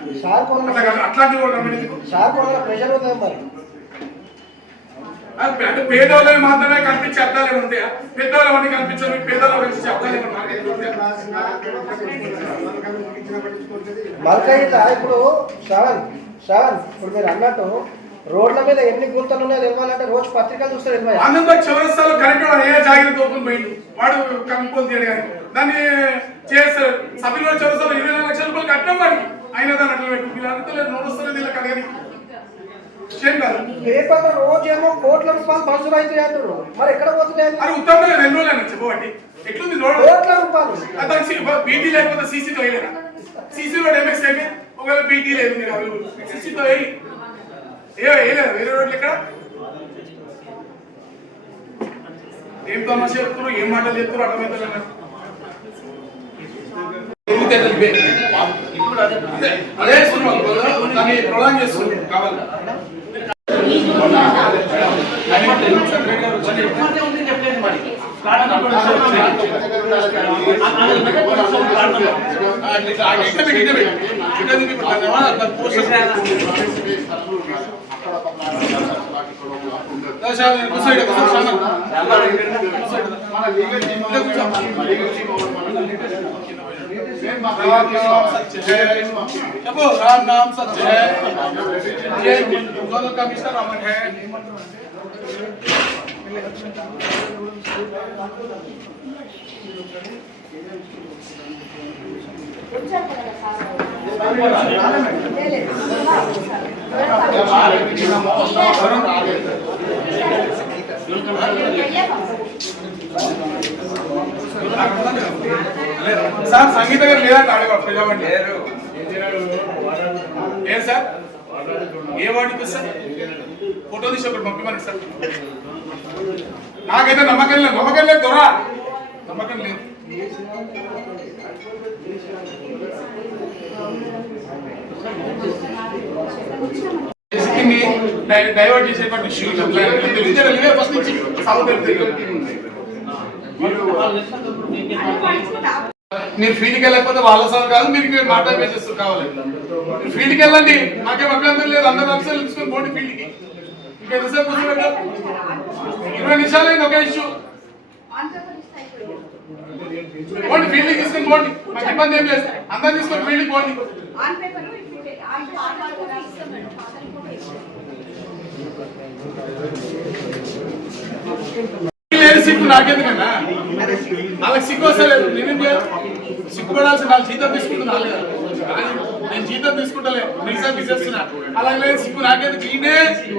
అట్లాంటివి కూడా గమనించు అంటే పేదోళ్ళని మాత్రమే కనిపించే అర్థాలు ఏమైనా ఉంటాయా పెద్దోళ్ళు అన్ని కనిపించాలి పేదోళ్ళు కనిపించే అర్థాలు ఏమైనా మల్కాయిలా ఇప్పుడు శ్రావణ్ ఇప్పుడు మీరు అన్నట్టు రోడ్ల మీద ఎన్ని గుంతలు ఉన్నాయో ఇవ్వాలంటే రోజు పత్రికలు చూస్తారు ఆనంద్ చౌరస్తాలో కరెక్ట్ ఏ జాగ్రత్త ఓపెన్ పోయిండు వాడు కనుక్కోలు తీయడు కానీ దాన్ని చేస్తారు సభ్యుల చౌరస్తాలో 24 లక్షల రూపాయలు కట్టాం వాడికి అయినా దాన్ని అట్లా పెట్టు మీరు అనుకోలేదు నోడొస్తారు వీళ్ళకి అడగని పేపర్లో రోజేమో కోట్ల రూపాయలు మంజూరు అయితే అంటారు మరి ఎక్కడ పోతున్నాయి అది ఉత్తమంగా 2 రోజులు చెప్పబట్టి ఎట్లుంది రోడ్ కోట్ల రూపాయలు బీటీ లేకపోతే సీసీతో వేయలేరా సీసీ రోడ్ ఎంఎక్స్ అయితే ఒకవేళ బీటీ లేదు మీరు అవైలబుల్ సీసీతో వేయలేదు వేరే రోడ్లు ఎక్కడ ఏం తమాషా చెప్తున్నారు ఏం మాటలు చెప్తున్నారు అర్థమవుతుంది ఇప్పుడు అదే సినిమా దాన్ని ప్రొలాంగ్ చేస్తుంది కావాలి राम नाम सत्य है ये दोनों कमिश्नर अमर है సార్ సంగీత గారు లేదంటే అడగ ప్రజావండి ఏం సార్ ఏ వాడికి సార్ ఫోటో తీసి ఒకటి పంపిమని సార్ నాకైతే నమ్మకం లేదు దొరా నమ్మకం లేదు డైవర్ట్ చేసేటువంటి ఇష్యూ తెలియజేయలేదు ఫస్ట్ నుంచి సౌత్ మీరు ఫీల్డ్కి వెళ్ళకపోతే వాళ్ళ సార్ కాదు మీరు మాట్లాడే చేస్తారు కావాలి మీరు ఫీల్డ్కి వెళ్ళండి మాకేం అభ్యంతరం లేదు అందరూ అంశాలు తీసుకొని పోండి ఫీల్డ్కి ఇంకా ఎంతసేపు కూర్చోబెట్టారు 20 నిమిషాలు అయింది ఒక ఇష్యూ పోండి ఫీల్డ్కి తీసుకొని పోండి మాకు ఇబ్బంది ఏం లేదు అందరు తీసుకొని ఫీల్డ్కి పోండి సిగ్గు నాకెందుకన్నా వాళ్ళకి సిగ్గు వస్తలేదు నేనేం చేయాలి సిగ్గుపడాల్సి వాళ్ళు జీతం తీసుకుంటున్నా నేను జీతం తీసుకుంటలే నిజం తీసేస్తున్నా అలాగే సిగ్గు నాకెందుకు ఈయనే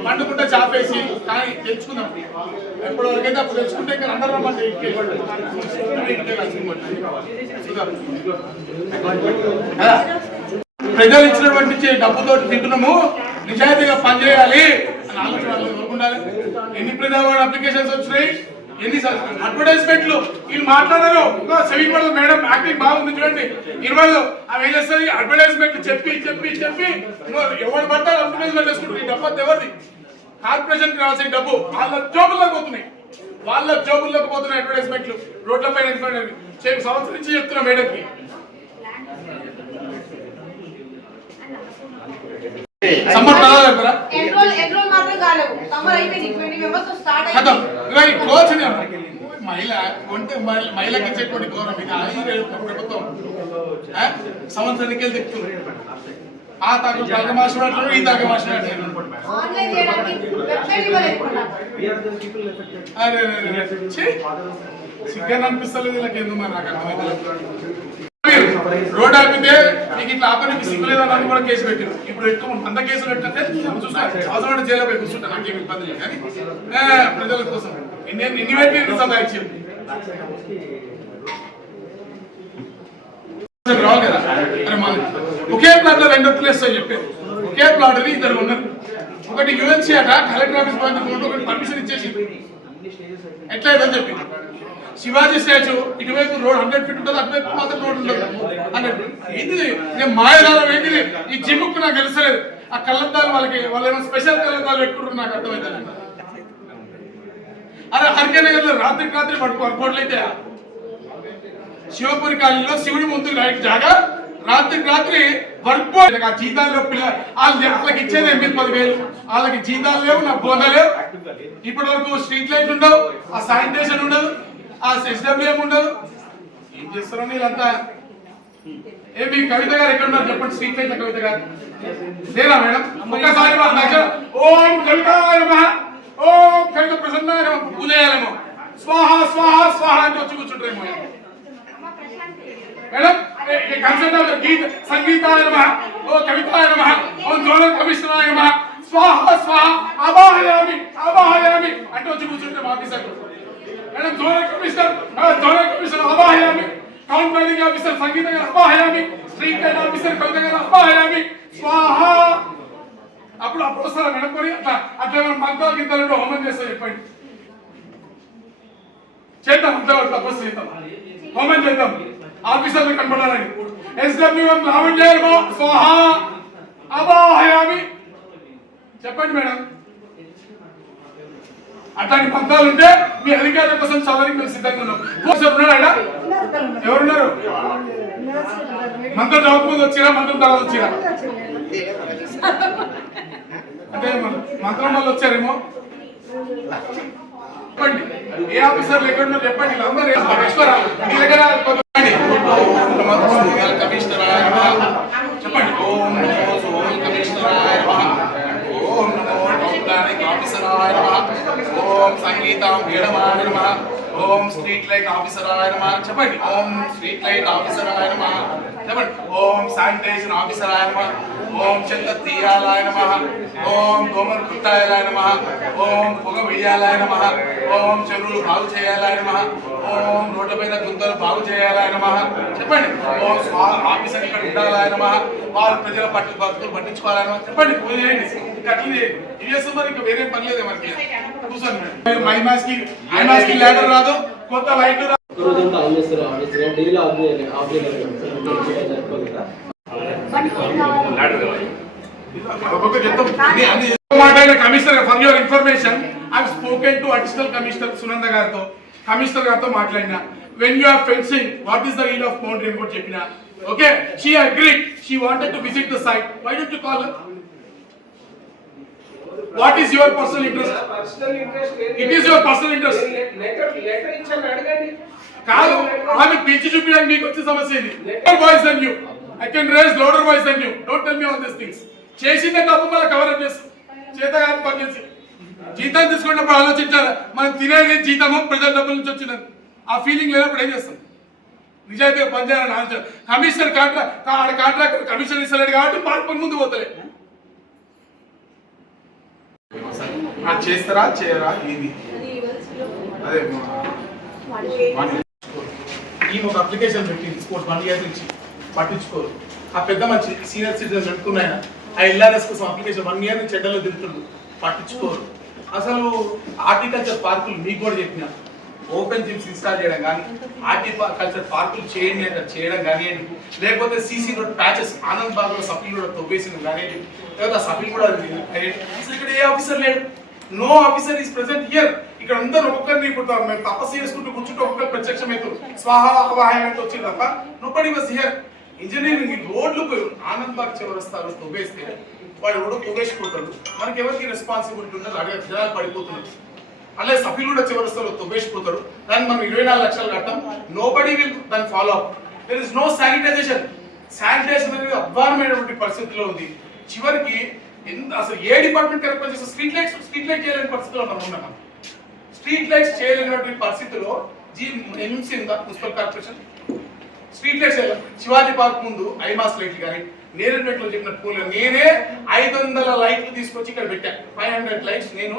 పండుకుంటే చాపేసి కానీ తెచ్చుకుందాం ఎప్పటి వరకైతే అప్పుడు తెచ్చుకుంటే ఇంకా అందరూ రమ్మంటే ప్రజలు ఇచ్చినటువంటి డబ్బుతో తింటున్నాము నిజాయితీగా పనిచేయాలి అని ఆలోచన ఉండాలి ఎన్ని ప్రజావాడ అప్లికేషన్స్ వచ్చినాయి ఎన్ని అడ్వర్టైజ్మెంట్లు వీళ్ళు మాట్లాడారు సెవెన్ మేడం యాక్టింగ్ బాగుంది చూడండి 20 అవి ఏం చేస్తుంది అడ్వర్టైజ్మెంట్ చెప్పి ఎవరు పడతారు అడ్వర్టైజ్మెంట్ వేసుకుంటారు ఈ డబ్బు ఎవరిది కార్పొరేషన్ కి రావాల్సిన డబ్బు వాళ్ళ జోబుల్లోకి పోతున్నాయి అడ్వర్టైజ్మెంట్లు రోడ్లపై సంవత్సరం నుంచి చెప్తున్నా మేడంకి మహిళకి ఇచ్చేటువంటి గౌరవం ఇది ప్రభుత్వం సంవత్సరానికి వెళ్ళి చెప్తుంది ఆ తగ్గ మాట్లాడు ఈ తగ్గ మాట్లాడు సిగ్గాన్ని అనిపిస్తలేదు ఇలా ఎందుకు మరి నాకు అర్థమైతే రోడ్ ఆపితే మీకు ఇట్లా ఆపడానికి సిగ్గులేదని కూడా కేసు పెట్టారు ఇప్పుడు ఎక్కువ అంత కేసులు పెట్టితే చూస్తా అవసరం జైల్లో పోయి కూర్చుంటా నాకేం ఇబ్బంది లేదు కానీ ప్రజల కోసం ఎన్ని పెట్టి సంపాదించారు రావు కదా అరే మా ఒకే ప్లాట్ లో 2 ప్లేస్ చెప్పారు ఒకే ప్లాట్ అని ఇద్దరు ఉన్నారు ఒకటి యుఎన్సీ అట కలెక్టర్ ఆఫీస్ పోయింది ఒకటి పర్మిషన్ ఇచ్చేసి ఎట్లా ఏదని చెప్పి శివాజీ స్టాచ్యూ ఇటువైపు రోడ్ 100 ఫీట్ ఉంటుంది అటువైపు మాత్రం రోడ్ ఉండదు అన్నట్టు ఏంటిది నేను మాయదారం ఏంటిది ఈ జిమ్ముకు నాకు తెలుసలేదు ఆ కళ్ళద్దాలు వాళ్ళు ఏమో స్పెషల్ కళ్ళద్దాలు పెట్టుకుంటారు నాకు అర్థమైతే అరే హరికేనగర్ లో రాత్రి వర్కౌట్లు అయితే శివపురి కాలనీలో శివుడి ముందు జాగా రాత్రి వర్క్ ఆ జీతాలు వాళ్ళకి ఇచ్చేది 8-10,000 వాళ్ళకి జీతాలు లేవు నా బోధ లేవు ఇప్పటి వరకు స్ట్రీట్ లైట్ ఉండవు ఆ శానిటేషన్ ఉండదు ఆ SWM ఉండదు ఏం చేస్తారో వీళ్ళంతా మీ కవిత గారు ఎక్కడ ఉన్నారు చెప్పండి స్ట్రీట్ లైట్ కవిత గారు లేరా మేడం ఒక్కసారి ఓం కవితాయ నమః ఓం కవిత ప్రసన్నాయ నమః పూజేయాలేమో స్వాహ స్వాహ స్వాహ అంటే వచ్చి కూర్చుంటారేమో మేడం కన్సల్ట్ గీత సంగీతాయ నమః ఓ కవితాయ నమః ఓం జోనల్ కమిషనరాయ నమః స్వాహ స్వాహ అబాహయామి అంటే వచ్చి కూర్చుంటే ఆఫీసర్ మేడం జోనల్ కమిషనర్ అబాహయామి టౌన్ ప్లానింగ్ ఆఫీసర్ సంగీత గారు అబాహయామి స్ట్రీట్ లైట్ ఆఫీసర్ కవిత గారు అబాహయామి స్వాహ అప్పుడు వస్తారా మేడం కొని అట్లా మనం మంత్రాలు గింతలు హోమం చేస్తా చెప్పండి చేద్దాం అంతా తపస్సు చేద్దాం హోమం చేద్దాం ఆఫీసర్లు కనబడాలని. SWM లావణ్య స్వాహా అవాహయామి. చెప్పండి మేడం. అట్లాంటి పంతాలు ఉంటే మీ అధికారుల కోసం చదవడానికి మేము సిద్ధంగా ఉన్నాం. ఉన్నాడా? ఎవరున్నారు? మంత్రం చదవకముందు వచ్చిరా, మంత్రం తర్వాత వచ్చిరా? అంటే మంత్రం వల్ల వచ్చారేమో. చెప్పండి ఏ ఆఫీసర్లు ఎక్కడ ఉన్నారు చెప్పండి. మీ దగ్గర చెప్పండి. ఓం నమో సోల్ కమిషనరాయ నమః. ఓం నమో టౌన్ ఆఫీసరాయ నమః. ఓం సంగీతం వేడమాయ నమః. ఓం స్ట్రీట్ లైట్ ఆఫీసరాయ నమః. చెప్పండి. ఓం స్ట్రీట్ లైట్ ఆఫీసరాయ నమః. చెప్పండి. ఓం శానిటైజేషన్ ఆఫీసరాయ నమః. ఓం చెత్త తీయాలాయ నమః. ఓం దోమలు కుట్టాయాలాయ నమః. ఓం పొగ వేయాలాయ నమః. ఓం చెరువులు బాగు చేయాలాయ నమః. ఓం రోడ్ల పైన గుంతలు బాగు చేయాలాయ నమః. చెప్పండి. ఓం ఆఫీసర్ ఇక్కడ ఉండాలాయ నమః. వాళ్ళ ప్రజల భక్తులు పట్టించుకోవాలని నమః. చెప్పండి. పూజ చేయండి. ఇంకా అట్లా ఇవి చేస్తాం మరి. ఇంకా వేరే పని లేదు మనకి. కూర్చోండి. మైమాస్ కి ల్యాడర్ రాదు, కొత్త లైట్ రాదు. Commissioner for your information I spoken to additional commissioner Sunanda గారితో, కమిషనర్ గారితో మాట్లాడినా. When you are fencing what is the need of boundary అని కూడా చెప్పినా. Okay, she agreed. She wanted to visit the site. Why don't you call her? What is your personal interest? It is your personal interest. కాదు, ఆమె పిలిచి చూపించడానికి మీకు వచ్చే సమస్య ఇది. Voice and you I can raise louder voice and you don't tell me all this things. చేసిందే తప్పు మళ్ళీ కవరప్ చేస్తాం. చేత కాదు పని చేసి జీతం తీసుకున్నప్పుడు ఆలోచించాలి. మనం తినేది జీతము ప్రజల డబ్బుల నుంచి వచ్చిందని ఆ ఫీలింగ్ లేనప్పుడు ఏం చేస్తాం? నిజాయితీగా పనిచేయాలని ఆలోచన. కమిషనర్ కాంట్రాక్టర్ కమిషన్ ఇస్తలేడు కాబట్టి పార్క్ ముందు పోతలే. చేస్తారా చేయరా ఇది అదే ఈ ఒక అప్లికేషన్ పెట్టి తీసుకోవచ్చు 1 year నుంచి పట్టించుకోరు. ఆ పెద్ద మంచి సీనియర్ సిటిజన్ పెట్టుకున్నాయన ఆ LRS కోసం అప్లికేషన్ 1 year నుంచి చెడ్డలో తిరుగుతుంది, పట్టించుకోరు. అసలు హార్టికల్చర్ పార్కులు మీకు కూడా చెప్పిన ఓపెన్ జిమ్స్ ఇన్స్టాల్ చేయడం కానీ, హార్టికల్చర్ పార్కులు చేయండి అంటే చేయడం కానివ్వండి, లేకపోతే సీసీ రోడ్ ప్యాచెస్ ఆనంద్ బాగ్ లో సఫీల్ కూడా తొవ్వేసింది కానివ్వండి, లేదా సఫీల్ కూడా అసలు ఇక్కడ ఏ ఆఫీసర్ లేడు. No officer is present here. ఇక్కడ అందరూ ఒక్కొక్కరిని ఇప్పుడు మేము తపస్సు చేసుకుంటూ కూర్చుంటే ఒక్కొక్కరు ప్రత్యక్షమైతే స్వాహా అవాహయంతో వచ్చింది తప్ప నోబడీ వాస్ హియర్. ఇంజనీరింగ్ రోడ్లు పోయి ఆనంద్ బాగ్ చివరస్తారు తొవ్వేస్తే వాడు ఎవడో తొవ్వేసిపోతాడు. మనకి ఎవరికి రెస్పాన్సిబిలిటీ ఉన్నది అడిగే జనాలు పడిపోతున్నారు. అలాగే సఫీల్ కూడా చివరస్తారు తొవ్వేసిపోతాడు. దాన్ని మనం 24 లక్షలు కట్టాం. నోబడీ విల్ దాన్ని follow up. There is no sanitization. Sanitization అనేది అద్భుతమైనటువంటి పరిస్థితిలో ఉంది. చివరికి అసలు ఏ డిపార్ట్మెంట్ కరెక్ట్ పనిచేస్తే స్ట్రీట్ లైట్ చేయలేని పరిస్థితిలో మనం ఉన్నాం. స్ట్రీట్ లైట్స్ చేయలేనటువంటి పరిస్థితిలో ఎన్ఎంసీ ఉందా municipal corporation? Street lights Shivaji park ముందు ఐమాస్ లైట్లు కానీ నేరేడ్మెట్లో చెప్పిన పూలు నేనే 500 లైట్లు తీసుకొచ్చి ఇక్కడ పెట్టాను. 500 లైట్స్ నేను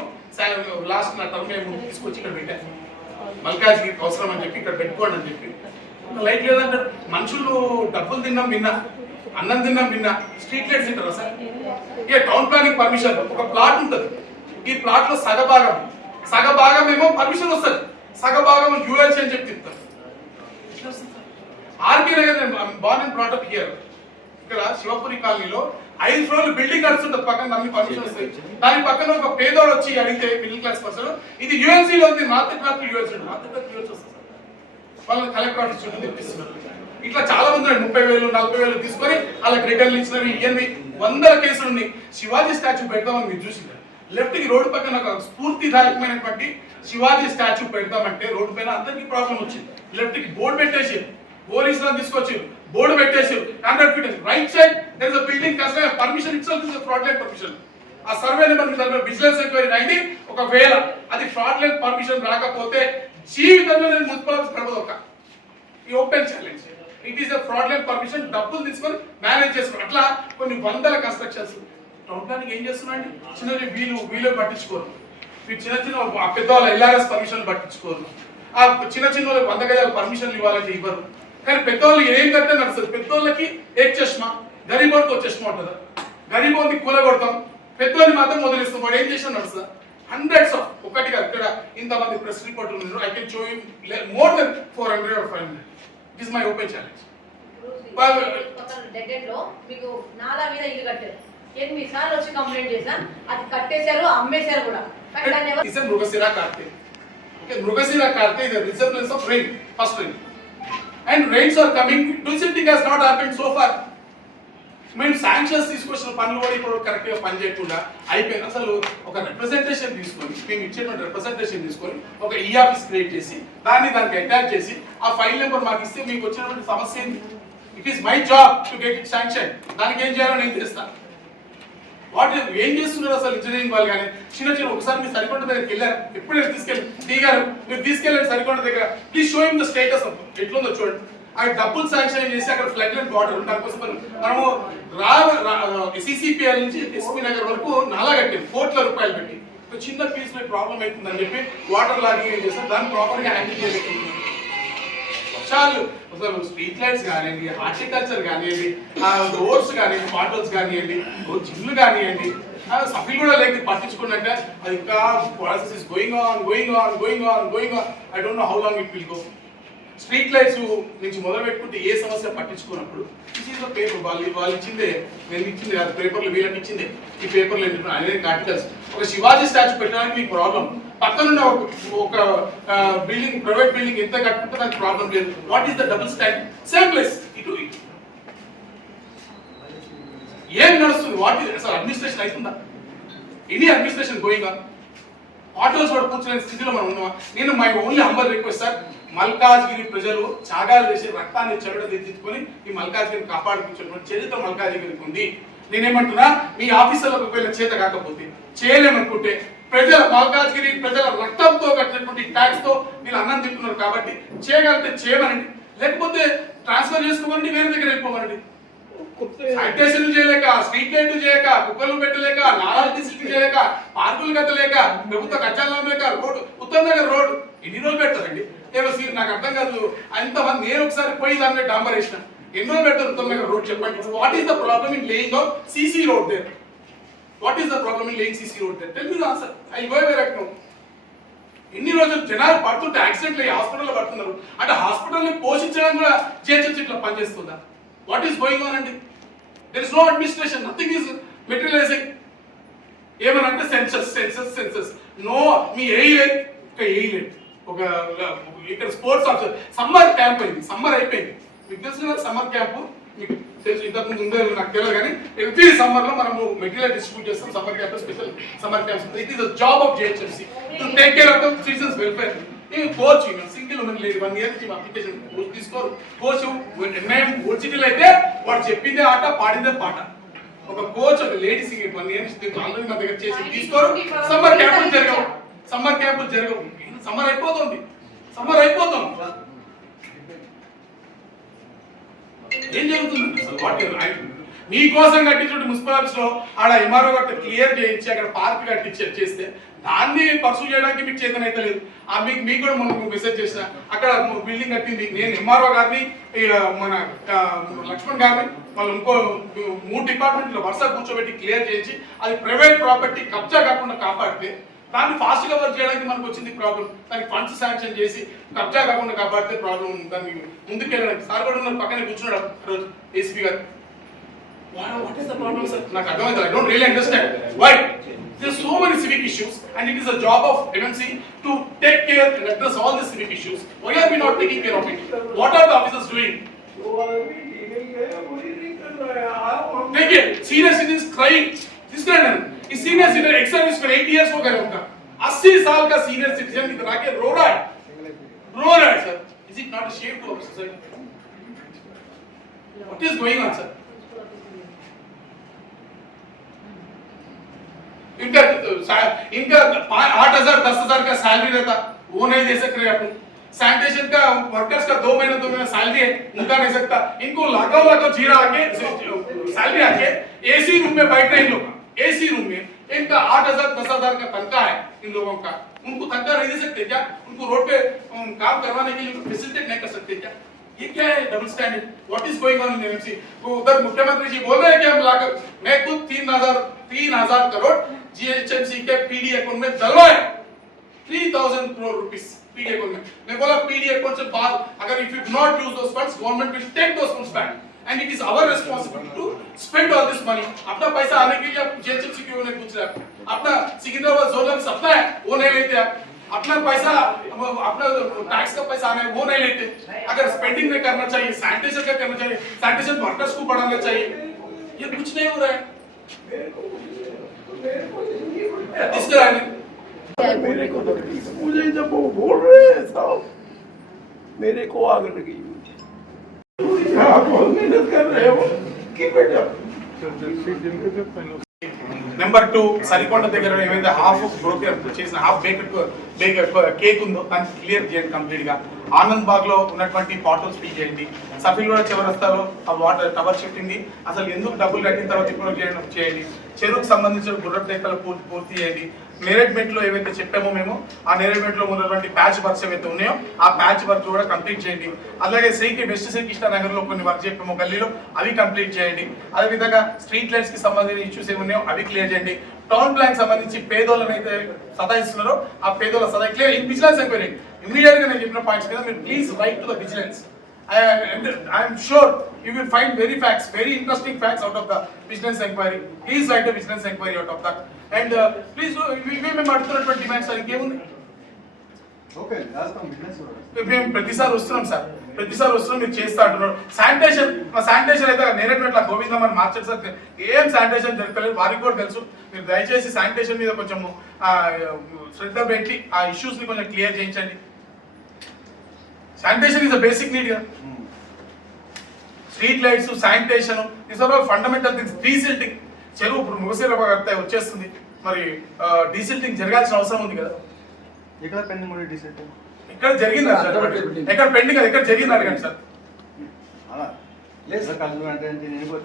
లాస్ట్ నా టర్మ్ ముందు తీసుకొచ్చి ఇక్కడ పెట్టాను. మల్కాజ్కి అవసరం అని చెప్పి ఇక్కడ పెట్టుకోండి అని చెప్పి. లైట్ లేదంటారు. మనుషులు డబ్బులు తిన్నాం విన్నా, అన్నం తిన్నాం విన్నా, స్ట్రీట్ లైట్స్ తింటారా సార్? ఇక టౌన్ ప్లానింగ్ పర్మిషన్ ఒక ప్లాట్ ఉంటుంది. ఈ ప్లాట్ లో సగభాగం ఏమో పర్మిషన్ వస్తుంది, సగభాగం యూఎల్సీ అని చెప్పి తింటారు. RK Nagar born and brought up here. ఇక్కడ శివపురి కాలనీలో 5 ఫ్లోర్లు బిల్డింగ్ నడుస్తుంటుంది. పక్కన అన్ని పర్మిషన్ వస్తాయి. దాని పక్కన ఒక పేదోడు వచ్చి అడిగితే మిడిల్ క్లాస్ పర్సన్ ఇది యూఎల్సీలో ఉంది, మార్కెట్ యూఎల్సీ వస్తుంది. వాళ్ళని కలెక్టర్ ఆఫీస్ చుట్టూ తెప్పిస్తున్నారు. ఇట్లా చాలా మంది 30,000 40,000 తీసుకొని వాళ్ళకి రిటర్న్ ఇచ్చినవి ఇవన్నీ 100 కేసులు ఉన్నాయి. శివాజీ స్టాచ్యూ పెడతామని మీరు చూసింది. లెఫ్ట్ కి రోడ్డు పక్కన ఒక స్ఫూర్తిదాయకమైనటువంటి శివాజీ స్టాచ్యూ పెడతామంటే రోడ్డు పైన అందరికీ ప్రాబ్లం వచ్చింది. లెఫ్ట్ కి బోర్డు పెట్టేసి పోలీసులను తీసుకొచ్చి బోర్డు పెట్టేసి 100 feet right side there is a building customer permission itself is a fraudulent permission. ఆ సర్వే నెంబర్ విజిలెన్స్ ఎంక్వైరీ అయింది. ఒకవేళ అది ఫ్రాడ్లెంట్ పర్మిషన్ రాకపోతే జీవితంలో నేను మున్సిపల్ ఆఫీస్ గడపదొక్క. ఈ open challenge. It is a fraudulent permission. డబ్బులు తీసుకొని మేనేజ్ చేసుకుని అట్లా కొన్ని 100 కన్స్ట్రక్షన్స్. టౌన్ ప్లానింగ్ ఏం చేస్తున్నారండి? చిన్న వీళ్ళు పట్టించుకోరు. చిన్న పెద్దవాళ్ళ LRS పర్మిషన్ పట్టించుకోరు. ఆ చిన్న వాళ్ళకి 100 గజాల పర్మిషన్లు ఇవ్వాలంటే ఇవ్వరు. కానీ పెద్దవాళ్ళు ఏం కట్టే నడుస్తుంది. పెద్దోళ్ళకి ఏ చష్మా, గరీబోడికి ఒక చష్మా ఉంటుందా? గరీబోడికి కూలగొడతాం, పెద్దోళ్ళని మాత్రం వదిలిస్తాం. వాడు ఏం చేసినా నడుస్తుందా? హండ్రెడ్స్ ఆఫ్ ఒకటిగా ఇక్కడ ఇంతమంది ప్రెస్ రిపోర్టర్లు ఉన్నారు. I can show you more than 400 or 500. It is my open challenge. Dead లో మీకు నాలా మీద ఇల్లు కట్టారు 8 సార్లు వచ్చి కంప్లైంట్ చేశా, అది కట్టేశారు, అమ్మేశారు కూడా. కానీ దాన్ని ఎవరు- It's a Mrugashira Karte. Okay, Mrugashira Karte is a resemblance of rain, first rain. And rains are coming. Visiting has not happened so far. మేము శాంక్షన్స్ తీసుకొచ్చిన పనులు కూడా ఇప్పుడు కరెక్ట్గా పని చేయకుండా అయిపోయింది. అసలు ఒక రిప్రజెంటేషన్ తీసుకొని మేము ఇచ్చేటువంటి రిప్రజెంటేషన్ తీసుకొని ఒక ఈ ఆఫీస్ క్రియేట్ చేసి దానికి అటాచ్ చేసి ఆ ఫైల్ నెంబర్ మాకు ఇస్తే మీకు వచ్చినటువంటి సమస్య ఏంటి? It is my job to get it sanction. దానికి ఏం చేయాలో నేను చేస్తాను. వాట్ ఏం చేస్తున్నారు అసలు ఇంజనీరింగ్ వాళ్ళు కానీ చిన్న ఒకసారి మీరు సరికొండ దగ్గరికి వెళ్ళారు, ఎప్పుడైనా తీసుకెళ్ళి దిగారు, మీరు తీసుకెళ్ళండి సరికొండ దగ్గర, please show him the status ఎట్లుందో చూడండి. ఆ డబ్బులు శాంక్షన్ చేసి అక్కడ ఫ్లడ్ లైన్ వాటర్ దానికోసం మనము సిసిపిఎల్ నుంచి ఎస్పీ నగర్ వరకు నాలా కట్టాం ₹1 కోట్ల పెట్టి. చిన్న పీస్ లో ప్రాబ్లం అవుతుందని చెప్పి వాటర్ లాగింగ్ ఏం చేస్తాం, దాన్ని ప్రాపర్ గా హ్యాండిల్ చేయలేకపోతున్నాం. వర్షాలు అసలు స్ట్రీట్ లైట్స్ కానివ్వండి, హార్టికల్చర్ కానివ్వండి, రోడ్స్ కానివ్వండి, పాటల్స్ కానివ్వండి, జిమ్లు కానివ్వండి, సఫీల్ కూడా లేదు పట్టించుకున్నాక అది ఇంకా process is going on. I don't know how long it will go. Street lights నుంచి మొదలు పెట్టుకుంటే ఏ సమస్య పట్టించుకున్నప్పుడు పేపర్ వాళ్ళు ఇచ్చిందే, నేను ఇచ్చింది కాదు, పేపర్లు వీళ్ళకి ఇచ్చిందే. ఈ పేపర్లు అనేక ఆర్టికల్స్. ఒక శివాజీ స్టాచ్యూ పెట్టడానికి మీకు ప్రాబ్లం, పక్కనున్న ఒక బిల్డింగ్, ప్రైవేట్ బిల్డింగ్ ఎంత కట్టుకుంటే నాకు ప్రాబ్లం లేదు. What is the double standard? Same place ఇటు ఏం నడుస్తుంది? వాట్ ఈస్ అసలు అడ్మినిస్ట్రేషన్ అవుతుందా? Any administration going on? Autos కూడా కూర్చునే స్థితిలో మనం ఉన్నామా? నేను my only humble request sir, Malkajgiri ప్రజలు త్యాగాలు చేసి రక్తాన్ని చెవిడ దిద్దుకొని ఈ మల్కాజ్గిరిని కాపాడుకుంటున్నటువంటి చరిత్ర మల్కాజ్గిరికి ఉంది. నేనేమంటున్నా, మీ ఆఫీసర్లకు ఒకవేళ చేత కాకపోతే, చేయలేమనుకుంటే, మల్కాజ్గిరి ప్రజల రక్తంతో కట్టినటువంటి ట్యాక్స్ తో వీళ్ళు అన్నం తింటున్నారు కాబట్టి చేయగలిగితే చేయమనండి, లేకపోతే ట్రాన్స్ఫర్ చేసుకోమని వేరే దగ్గర వెళ్ళిపోమనండి. శానిటేషన్ చేయలేక, స్ట్రీట్ లైట్ చేయక, కుక్కలు పెట్టలేక, నాలాలు తీసుకు చేయలేక, పార్కులు కట్టలేక, ప్రభుత్వ కచ్చాలు లేక, రోడ్డు ఉత్తమ్ నగర్ రోడ్ ఎన్ని రోజులు పెడతారండి? నాకు అర్థం కాదు. అంతమంది నేను ఒకసారి పోయి దాని డాంబర్ వేసిన, ఎన్ని రోజులు పెడతారు ఉత్తమ్ నగర్ రోడ్ చెప్పండి. What is the problem in laying of CC road there? What is the problem in laying CC road there? Tell me the answer. I go where I know. ఎన్ని రోజులు జనాలు పడుతుంటే యాక్సిడెంట్లు అయ్యి హాస్పిటల్లో పడుతున్నారు అంటే హాస్పిటల్ని పోషించడానికి కూడా జిహెచ్ఎంసీ ఇట్లా పనిచేస్తుందా? వాట్ ఈస్ గోయింగ్ ఆన్ అండి? There is no administration, nothing is materializing. ఏమనంటే సెన్సస్ నో, మీ వేయలేదు ఒక ఇక్కడ స్పోర్ట్స్ ఆఫీసర్. సమ్మర్ క్యాంప్ అయింది, సమ్మర్ అయిపోయింది. మీకు తెలుసు కదా సమ్మర్ క్యాంప్, మీకు తెలుసు, ఇంతకుముందు ఉందో నాకు తెలియదు కానీ ఎవ్రీ సమ్మర్ లో మనము మెటీరియల్ డిస్ట్రిబ్యూట్ చేస్తాం. Summer camp, special summer camps. It is the job of GHMC to take care of the citizens welfare. Coach single women లేదు, 1 year నుంచి అప్లికేషన్ తీసుకోరు. కోచ్ ఎంఐఎం ఓల్డ్ సిటీలో అయితే వాడు చెప్పిందే ఆట, పాడిందే పాట. ఒక కోచ్, ఒక లేడీ సింగర్ 1 year నుంచి ఆల్రెడీ మన దగ్గర చేసి తీసుకోరు. సమ్మర్ క్యాంపులు జరగవు. సమ్మర్ అయిపోతుంది. ఏం జరుగుతుంది అసలు? వాట్ మీకోసం కట్టించిన మున్సిపల్ ఆఫీస్ లో ఆడ ఎంఆర్ఓ గారు క్లియర్ చేయించి అక్కడ పార్క్ కట్టించి చేస్తే దాన్ని పర్సూ చేయడానికి మీకు చేతన అయితే లేదు. మీకు కూడా మనం మెసేజ్ చేసిన అక్కడ బిల్డింగ్ కట్టింది. నేను ఎంఆర్ఓ గారిని, మన లక్ష్మణ్ గారిని, వాళ్ళు ఇంకో 3 డిపార్ట్మెంట్లో వరుస కూర్చోబెట్టి క్లియర్ చేయించి అది ప్రైవేట్ ప్రాపర్టీ కబ్జా కాకుండా కాపాడితే దాన్ని ఫాస్ట్ గా వర్క్ చేయడానికి మనకు వచ్చింది ప్రాబ్లం. దానికి ఫండ్స్ శాంక్షన్ చేసి కబ్జా కాకుండా కాపాడితే ప్రాబ్లం. దాన్ని ముందుకెళ్ళడానికి సార్ కూడా ఉన్నారు, పక్కనే కూర్చున్నాడు రోజు ఏసీపీ గారు. What is the problem, sir? నాకు అర్థమైంది. I don't really understand why there are so many civic issues and it is a job of MMC to take care and address all the civic issues. Why are we not taking care of it? What are the officers doing? Take it. Senior citizens crying. This guy, इस senior citizen ex service for 8 years हो गए उनका. 80 साल का senior citizen इधर आके रो रहा है sir. Is it not a shame to our society? What is going on, sir? इनका 8,000 10,000 का सैलरी रहता, वो नहीं दे सक रहे अपन. सैनिटेशन का वर्कर्स का 2 महीना सैलरी है, उनका नहीं सकता. इनको लाखों जीरा आके सैलरी आके एसी रूम में बैठ रहे इन लोग. एसी रूम में इनका 8,000 10,000 का तनख्वाह है इन लोगों का. उनको तनख्वाह नहीं दे सकते क्या? उनको रोड पे काम करवाने के लिए फैसिलिटेट नहीं कर सकते क्या? ये क्या है double standard? What is going on in MC? वो उधर मुख्यमंत्री जी बोल रहे हैं कि हम लाकर, मैं खुद 3,000 करोड़ जीएचएमसी के पीडी अकाउंट में डलवाए. 3,000 crore रुपीस पीडीए अकाउंट में मैं बोला पीडीए अकाउंट से बाद अगर if you do not use those funds government will take those funds back and it is our responsibility to spend all this money अपना पैसा आने के लिए आप जेएचएमसी क्यों नहीं पूछ रहे आप अपना सिकंदराबाद जोन में सप्लाई है वो नहीं लेते आप अपना पैसा अपना टैक्स का पैसा आना है वो नहीं लेते अगर स्पेंडिंग में करना चाहिए सैनिटेशन का करना चाहिए सैनिटेशन वर्कर्स को बढ़ाना चाहिए ये कुछ नहीं हो रहा है इस तरह मेरे को तो मुझे जब वो बोल रहे हैं साहब मेरे को आग लगी आप बहुत मेहनत कर रहे हो कि बेटा నెంబర్ 2 సరికొండ దగ్గర ఏమైతే హాఫ్ బ్రోకర్ చేసిన హాఫ్ కేక్ ఉందో దాన్ని క్లియర్ చేయండి కంప్లీట్ గా ఆనంద్ బాగ్ లో ఉన్నటువంటి పాటోస్ ఫిల్ చేయండి సఫిల్ కూడా చివరస్తాలో ఆ వాటర్ టవర్ షిఫ్టింగ్ అసలు ఎందుకు డబ్బులు కట్టిన తర్వాత ఇప్పుడు చేయండి చెరువుకు సంబంధించిన గుర్రపు డేటాలు పూర్తి చేయండి మేనేజ్మెంట్ లో ఏవైతే చెప్పామో మేము ఆ మేనేజ్మెంట్ లో ఉన్నటువంటి ప్యాచ్ వర్క్స్ ఏవైతే ఉన్నాయో ఆ ప్యాచ్ వర్క్ కూడా కంప్లీట్ చేయండి అలాగే శ్రీకి వెస్ట్ శ్రీకృష్ణ నగర్ లో కొన్ని వర్క్ చెప్పాము గల్లీలో అవి కంప్లీట్ చేయండి అదే విధంగా స్ట్రీట్ లైట్స్ కి సంబంధించిన ఇష్యూస్ ఏమి ఉన్నాయో అవి క్లియర్ చేయండి టౌన్ ప్లాన్ సంబంధించి పేదోళ్ళని అయితే సతాయిస్తున్నారో ఆ పేదోళ్ళ సదా clear in vigilance enquiry immediate గా నేను చెప్పిన పాయింట్స్ మీద మీరు please right to the vigilance I am sure you will find very interesting facts out of the vigilance inquiry. Please write a vigilance inquiry out of that. And please do. We may matter demands are given. Okay రాస్తాం business మేము ప్రతిసారి వస్తున్నాం sir ప్రతిసారి వస్తున్నాం మీరు చేస్తా అంటున్నారు sanitation అయితే నేరేట్ల గోవిందమ్మని మార్చారు సార్ ఏం శానిటేషన్ జరగలేదు వారికి కూడా తెలుసు మీరు దయచేసి శానిటేషన్ మీద కొంచెం శ్రద్ధ పెట్టి ఆ ఇష్యూస్ ని కొంచెం క్లియర్ చేయించండి sanitation is a basic need కదా street lights sanitation is are fundamental things desilting చెరువు ఇప్పుడు ముగసేర వచ్చేస్తుంది మరి డీసిల్టింగ్ జరగాల్సిన అవసరం ఉంది కదా ఎక్కడ పెండింగ్ ఉంది డిసైడ్ ఇక్కడ జరిగింది ఎక్కడ పెండింగ్ అది ఎక్కడ జరిగింది అడగండి సార్ అలా లేదు సార్ కాదు అంటే నేను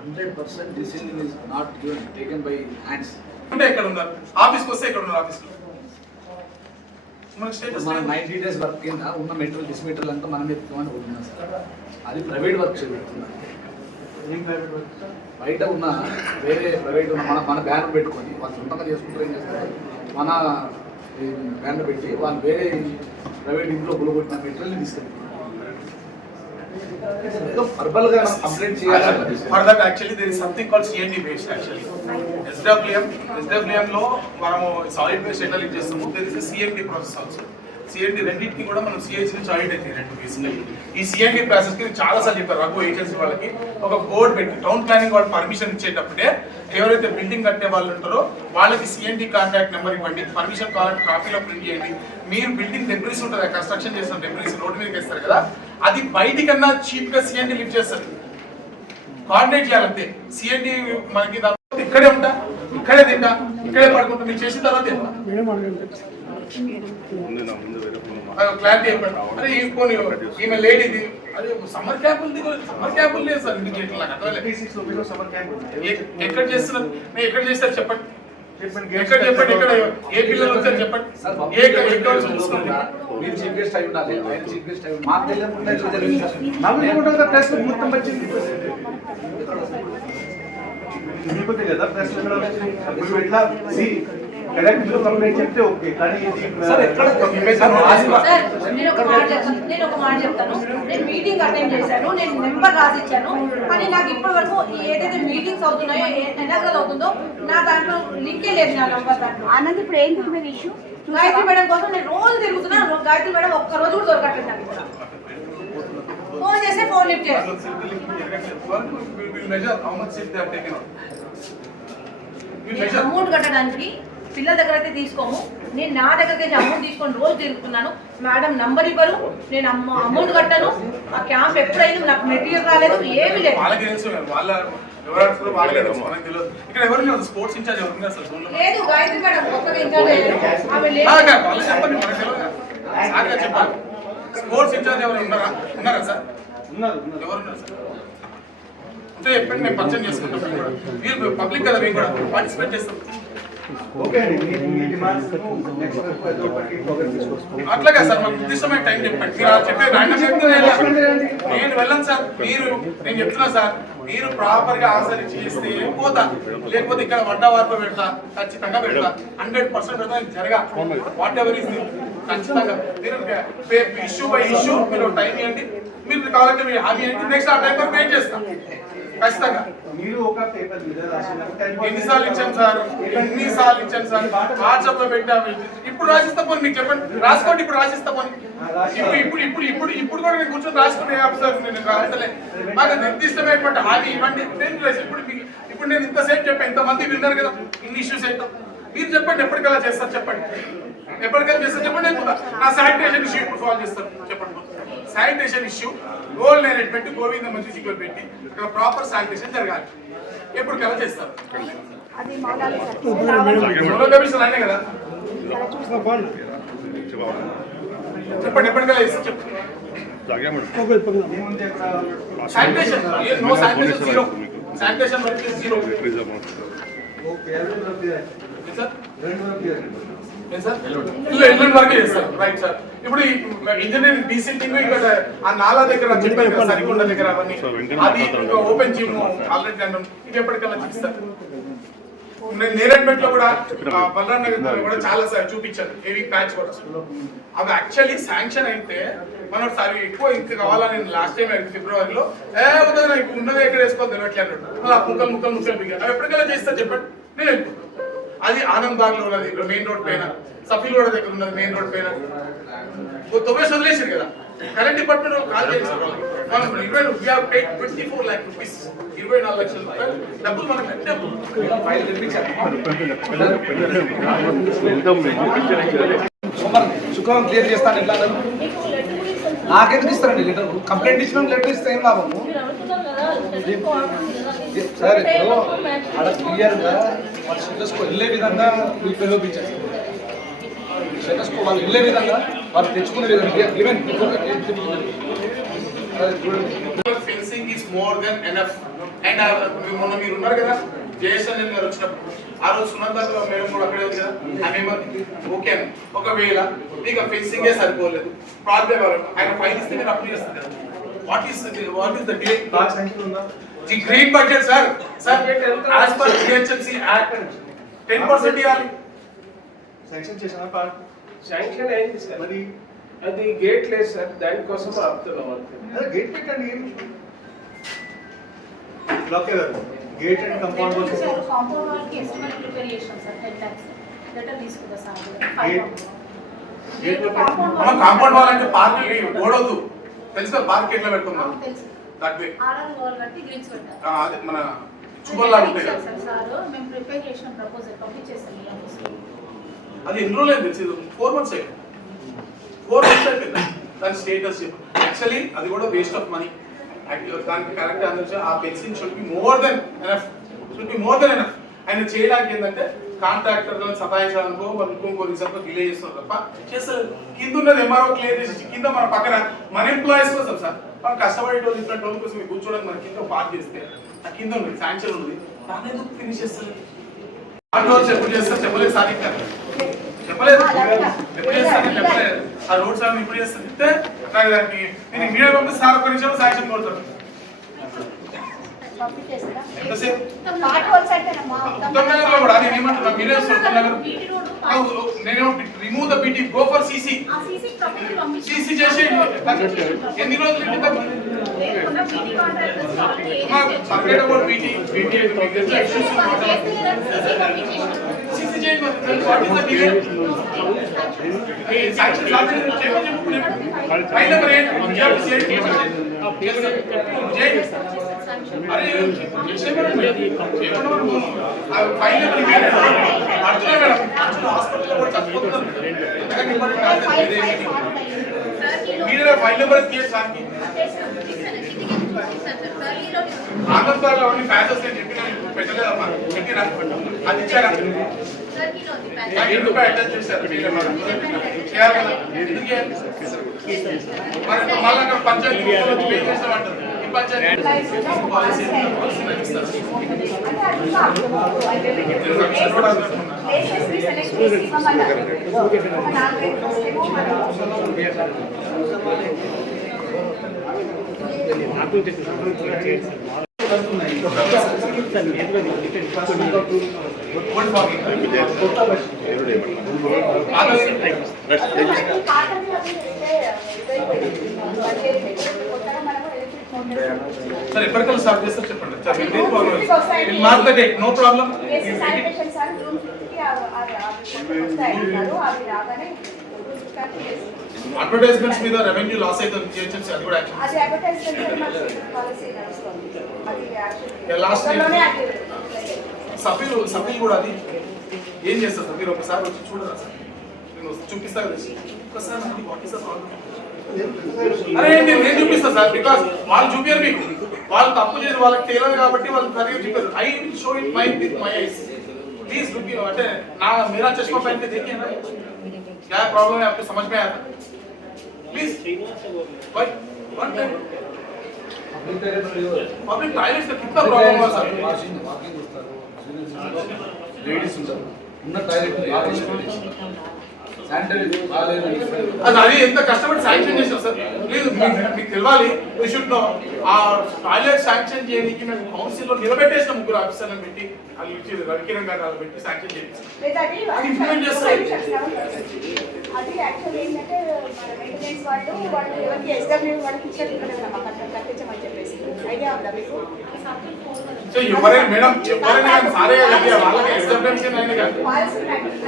100% decision is not taken by hands. అంటే ఎక్కడ ఉన్నారు ఆఫీస్కి వస్తే ఎక్కడ ఉన్నారు ఆఫీస్లో మనకి స్టేటస్ మన 90 days వర్క్ కింద ఉన్న మెటీరియల్ డిస్మెటీరియల్ అంతా మనం ఎత్తుకోమని ఉంటున్నాం సార్ అది ప్రైవేట్ వర్క్ చేస్తున్నాం ఏం ప్రైవేట్ వర్క్ సార్ బయట ఉన్న వేరే ప్రైవేట్ ఉన్న మన బ్యానర్ పెట్టుకొని వాళ్ళు సొంతంగా చేసుకుంటారు ఏం చేస్తారు మన బ్యానర్ పెట్టి వాళ్ళు వేరే ప్రైవేట్ ఇంట్లో గులగొట్టిన మెటీరియల్ని తీసుకెళ్తారు verbal గా కంప్లైంట్ చేయాలి for that actually there is something called CND based actually SWM లో మనము సాలిడ్ వేస్ట్ ఎట్లా లింక్ చేస్తాము there is CND process also CND రెండింటికి కూడా మనం సిఐసి నుంచి ఆడిట్ అయితే రెండు బేసికలీ ఈ సిఎన్డి ప్రాసెస్ కి చాలా సార్లు చెప్పారు రఘు ఏజెన్సీ వాళ్ళకి ఒక బోర్డు పెట్టి టౌన్ ప్లానింగ్ వాళ్ళు పర్మిషన్ ఇచ్చేటప్పుడే ఎవరైతే బిల్డింగ్ కట్టే వాళ్ళు ఉంటారో వాళ్ళకి సిఎన్డి కాంటాక్ట్ నెంబర్ ఇవ్వండి పర్మిషన్ కావాలంటే కాపీలో ప్రింట్ చేయండి మీరు బిల్డింగ్ డెబ్రిస్ ఉంటుంది కన్స్ట్రక్షన్ చేసిన డెబ్రిస్ రోడ్డు మీదకి వేస్తారు కదా అది బయటికన్నా చీప్ గా సిఎన్డి లిఫ్ట్ చేస్తారు కోఆర్డినేట్ చేయాలంతే సిఎన్డి మనకి ఇక్కడే ఉంటా ఇక్కడే తింటా ఇక్కడే పడుకుంటా మీరు చేసిన తర్వాత క్లారిటీ అయిపోయింది అరే పోనీ ఈమె లేడీది అదే సమ్మర్ క్యాంపులు లేదు సార్ ఇంటికి ఎక్కడ చేస్తున్నారు నేను ఎక్కడ చేస్తారు చెప్పండి ఎక్కడ చెప్పండి ఎక్కడ ఏ పిల్లలు వచ్చారు చెప్పండి మీరు చీఫ్ గెస్ట్ అయి ఉండాలి ఆయన చీఫ్ గెస్ట్ అయి ఉండాలి మాకు తెలియకుండా ఇట్లా జరిగింది ప్రెస్ మొత్తం వచ్చింది మీకు తెలియదా ప్రెస్ ఇప్పుడు ఇట్లా కరెక్ట్ కంప్లైంట్ చెప్తే ఓకే కానీ సార్ ఎక్కడ నేను ఒక మాట చెప్తాను నేను మీటింగ్ అటెండ్ చేశాను నేను నెంబర్ రాసిచ్చాను కానీ నాకు ఇప్పటి వరకు ఏదైతే మీటింగ్స్ అవుతున్నాయో ఎలాగో అవుతుందో నా దాంట్లో లింకే లేదు నా నంబర్ దాంట్లో ఆనంద్ ఇప్పుడు ఏంటి మీరు ఇష్యూ గాయత్రి మేడం కోసం నేను రోజు తిరుగుతున్నాను గాయత్రి మేడం ఒక్క రోజు కూడా దొరకట్లేదు నాకు కూడా ఫోన్ చేస్తే ఫోన్ లిఫ్ట్ చేస్తాను అమౌంట్ కట్టడానికి పిల్లల దగ్గర అయితే తీసుకోము నేను నా దగ్గర అమౌంట్ తీసుకొని రోజు తిరుగుతున్నాను మేడం నంబర్ ఇవ్వరు నేను అమౌంట్ కట్టాను ఆ క్యాంప్ ఎప్పుడైనా నాకు మెటీరియల్ రాలేదు ఏమీ లేదు లేదు గాయత్రి మేడం ఒక్కగా ఇన్ఛార్జ్ ఆమె లేదు స్పోర్ట్స్ ఇన్ఛార్జ్ ఎవరు ఉన్నారా సార్ ఎవరున్నారు సార్ అంటే చెప్పండి మేము పరిచయం చేసుకుంటాం మీరు పబ్లిక్ కదా మేము కూడా పార్టిసిపేట్ చేస్తాం ఓకే అండి మీ డిమాండ్స్ నెక్స్ట్ ప్రోగ్రామ్ తీసుకొస్తాం. అట్లాగా సార్ మాకు నిర్దిష్టమైన టైం చెప్పండి. మీరు అలా చెప్పే random చెప్తే నేను వెళ్ళను సార్. నేను చెప్తున్నా సార్, మీరు ప్రాపర్ గా ఆన్సర్ చేస్తే పోతా, లేకపోతే ఇక్కడ వడ్డా వార్పు పెడతా, ఖచ్చితంగా పెడతా, 100% పెడతా. జరగా వాట్ ఎవర్ ఇస్ ఖచ్చితంగా మీరు ఇష్యూ బై ఇష్యూ మీరు టైం ఇవ్వండి. మీరు కావాలంటే మీరు హామీ ఇవ్వండి, నెక్స్ట్ ఆ టైం వరకు వెయిట్ చేస్తాం ఖచ్చితంగా. మీరు ఒక పేపర్ మీద రాసినప్పుడు ఎన్నిసార్లు ఇచ్చాను సార్, వాట్సాప్ లో పెట్టా. ఇప్పుడు రాసిస్తా పోనీ, మీకు చెప్పండి, రాసుకోండి. ఇప్పుడు రాసిస్తా పోనీ, ఇప్పుడు కూడా నేను కూర్చొని రాసుకుంటే సార్. నేను రాసలే, మాకు నిర్దిష్టమైనటువంటి హామీ ఇవ్వండి. ఇప్పుడు నేను ఇంతసేపు చెప్పాను, ఇంతమంది విన్నారు కదా, ఇన్ని ఇష్యూస్ అయితే మీరు చెప్పండి ఎప్పటికల్లా చేస్తారు చెప్పండి. ఎప్పటికల్లా చేస్తారు చెప్పండి. నేను నా శానిటేషన్ ఇష్యూ ఇప్పుడు సాల్వ్ చేస్తాను చెప్పండి. శానిటేషన్ ఇష్యూ గోల్డ్ నేరేట్ పెట్టి గోవింద మంచి సిగ్గులు పెట్టి ఇక్కడ ప్రాపర్ శానిటేషన్ జరగాలి. ఎప్పటికల్లా చేస్తారు. కమిషన్ అనే కదా చెప్పండి. ఎప్పటికల్లా చేస్తారు చెప్పండి. Sanitation no sanitation zero. Sanitation work zero. ఎల్లుండి వరకే చేస్తారు. Right sir. ఇప్పుడు ఇంజనీరింగ్ డీసెంటింగ్ ఇక్కడ ఆ నాలా దగ్గర చెప్పారు కదా, సరికొండ దగ్గర అవన్నీ, అది ఓపెన్ జిమ్ ఆల్రెడీ అంటాం. ఇది ఎప్పటికల్లా చూపిస్తారు. నేను నేరేడ్మెట్ లో కూడా బలరాం నగర్ కూడా చాలా సార్ చూపించాను. హెవీ ప్యాచ్ కూడా అవి యాక్చువల్లీ శాంక్షన్ అయితే మనం సార్ ఎక్కువ ఇంకా కావాలని లాస్ట్ టైం ఫిబ్రవరిలో ఉన్నది ఎక్కడ వేసుకోవాలి తెలియట్లేదు. అలా ముక్కలు బిగారు. అవి ఎప్పటికల్లా చేస్తారు చెప్పండి. నేను వెళ్ళిపోతాను. అది ఆనంద్ బాగ్ లో ఉన్నది మెయిన్ రోడ్ పైన, సఫీల్ రోడ్ దగ్గర ఉన్నది మెయిన్ రోడ్ పైన. తొమ్మిది వదిలేసారు కదా. కరెంట్ డిపార్ట్మెంట్ వాళ్ళు కాల్ చేస్తారు. 24 lakh rupees, 24 లక్షల రూపాయలు డబ్బులు మనం కట్టాము. శుక్రవారం క్లియర్ చేస్తాను. ఎట్లా నాకెందుకు ఇస్తారండి లెటర్? కంప్లైంట్ ఇచ్చిన లెటర్ ఇస్తే ఏం లాభము సార్? ఇప్పుడు అలా క్లియర్గా వాళ్ళు స్టేటస్కో వెళ్ళే విధంగా మీకు ప్రలోభించారు. స్టేటస్కో వాళ్ళు వెళ్ళే విధంగా వాళ్ళు తెచ్చుకునే విధంగా even fencing is more than enough. And మొన్న మీరు ఉన్నారు కదా జయసన్ గారు వచ్చినప్పుడు, ఆ రోజు సునంద మేడం కూడా అక్కడే ఉంది కదా, ఆమె ఓకే అని ఒకవేళ మీకు ఫెన్సింగే సరిపోలేదు ప్రాబ్లం ఆయన ఫైల్ ఇస్తే మీరు అప్లై చేస్తారు కదా. What is the the great budget sir. As per GHMC act 10% ఇవ్వాలి. శాంక్షన్ చేసిన శాంక్షన్ అయింది సార్, మరి అది గేట్ లేదు సార్, దానికోసం ఆపుతున్నాం. గేట్ పెట్టండి. ఓకే గారు గేట్ అండ్ కాంపౌండ్ వాళ్ళకి ఎస్టిమేట్ ప్రిపేర్ చేశాం సార్. 10 lakhs లెటర్ తీసుకుందా సార్. కాంపౌండ్ వాల్ అంటే పార్క్ ఓడొద్దు తెలుసు కదా, పార్క్ ఎట్లా పెట్టుకున్నాం అదే మన చూపల్లా ఉంటాయి కదా సార్. మేము ప్రిపేర్ చేసిన ప్రపోజల్ పబ్లిష్ చేసాం. అది ఎన్ని రోజులు అయింది తెలుసు? 4 months అయింది. 4 months అయిపోయింది దాని స్టేటస్. యాక్చువల్లీ అది కూడా వేస్ట్ ఆఫ్ మనీ. దానికి కరెక్ట్ ఆన్సర్ ఆ pension should be more than enough. ఆయన చేయడానికి ఏంటంటే కాంట్రాక్టర్లను సతాయించడానికో వాళ్ళు ఇంకో రీజన్తో డిలే చేస్తున్నారు తప్ప చేస్తారు. కింద ఉన్నది ఎంఆర్ఓ క్లియర్ చేసి కింద మన పక్కన మన ఎంప్లాయీస్ కోసం సార్, మనం కష్టపడే వాళ్ళు ఇట్లాంటి వాళ్ళ కోసం కూర్చోడానికి మన కింద పార్క్ చేస్తే ఆ కింద ఉంది శాంక్షన్ ఉంది, దాన్ని ఎందుకు ఫినిష్ చేస్తారు? ఎప్పుడు చేస్తారు చెప్పలేదు సార్, చెప్పలేదు ఎప్పుడు చేస్తాను చెప్పలేదు. ఆ రోడ్స్ అవి ఇప్పుడు చేస్తారు చెప్తే దానికి నేను మీడియా పంపిస్తే సార్ ఒక నిమిషంలో శాంక్షన్ కొడతారు. Remove the BT, go for CC. CC చేసి ఎన్ని రోజులు సపరేట్ అబౌట్ బీటీ సీసీ చేయండి. What is the delay? Sanction file number 8 అరే ఫైల్ హాస్పిటల్లో కూడా చచ్చిపోతున్నారు. మీరే ఫైల్ నెంబర్ తీయడానికి ఆనంద్ అవన్నీ ప్యాచెస్ నేను చెప్పిన పెట్టలేదమ్మా, పెట్టినా అది ఇచ్చారా? అటెండ్ చేశారు చేయాలి కదా, ఎందుకు చేయాలి? మరి మళ్ళీ అక్కడ పంచాయతీ పే చేస్తామంటారు. ఈ పంచాయతీ పాలసీ ప్లేసెస్ని సెలెక్ట్ చేసి ఇవ్వమన్నారు. ఒక 4-5 రోజులేమో సార్ ఎప్పటికల్లా స్టార్ట్ చేస్తారు చెప్పండి sir. Market no problem. Sanitation sir room అవి రాగానే అడ్వర్టైజ్మెంట్స్ మీద రెవెన్యూ లాస్ అయితే చేయొచ్చు అది కూడా యాక్షన్. అది అడ్వర్టైజ్మెంట్ పాలసీ నడుస్తుంది. అది యాక్షన్ లాస్ట్ త్వరలోనే యాక్టివ్. సఫీల్ కూడా అది ఏం చేస్తారు సార్? మీరు ఒకసారి వచ్చి చూడరా సార్, నేను చూపిస్తా కదా ఒకసారి నాకు వాట్ ఇస్ ద ప్రాబ్లం. అరే నేను చూపిస్తా సార్, బికాస్ వాళ్ళు చూపారు మీకు, వాళ్ళు తప్పు చేసి వాళ్ళకి తెలియదు కాబట్టి వాళ్ళు సరిగ్గా చూపారు. I will show it my with my eyes. Please look అంటే నా मेरा चश्मा पहन के देखिए ना क्या प्रॉब्लम है आपको समझ में आया था प्लीज भाई वन टाइम पब्लिक टॉयलेट्स का कितना प्रॉब्लम हुआ सर లేడీస్ ఉంటారు ఉన్న టాయిలెట్ శానిటరీ అది ఎంత కష్టపడి శాంక్షన్ చేసాం సార్. ప్లీజ్ మీకు తెలియాలి, యూ షుడ్ నో. ఆ టాయిలెట్ శాంక్షన్ చేయడానికి మేము కౌన్సిల్లో నిలబెట్టేసిన ముగ్గురు ఆఫీసర్లను పెట్టి వాళ్ళు ఇచ్చి రవికిరణ్ గారు వాళ్ళు పెట్టి శాంక్షన్ చేయించాం. అది ఇంప్లిమెంట్ చేస్తారు. అది యాక్చువల్లీ ఏంటంటే మన మెయింటెనెన్స్ వాళ్ళు ఎవరికి ఎస్డబ్ల్యూ వాళ్ళకి ఇచ్చారు ఇక్కడ మాకు అక్కడ కట్టించమని చెప్పేసి ఐడియా ఉందా మీకు? సో ఎవరైనా మేడం ఎవరైనా సారే వాళ్ళకి ఎస్డబ్ల్యూఎంసీ అయినా కాదు పాలసీ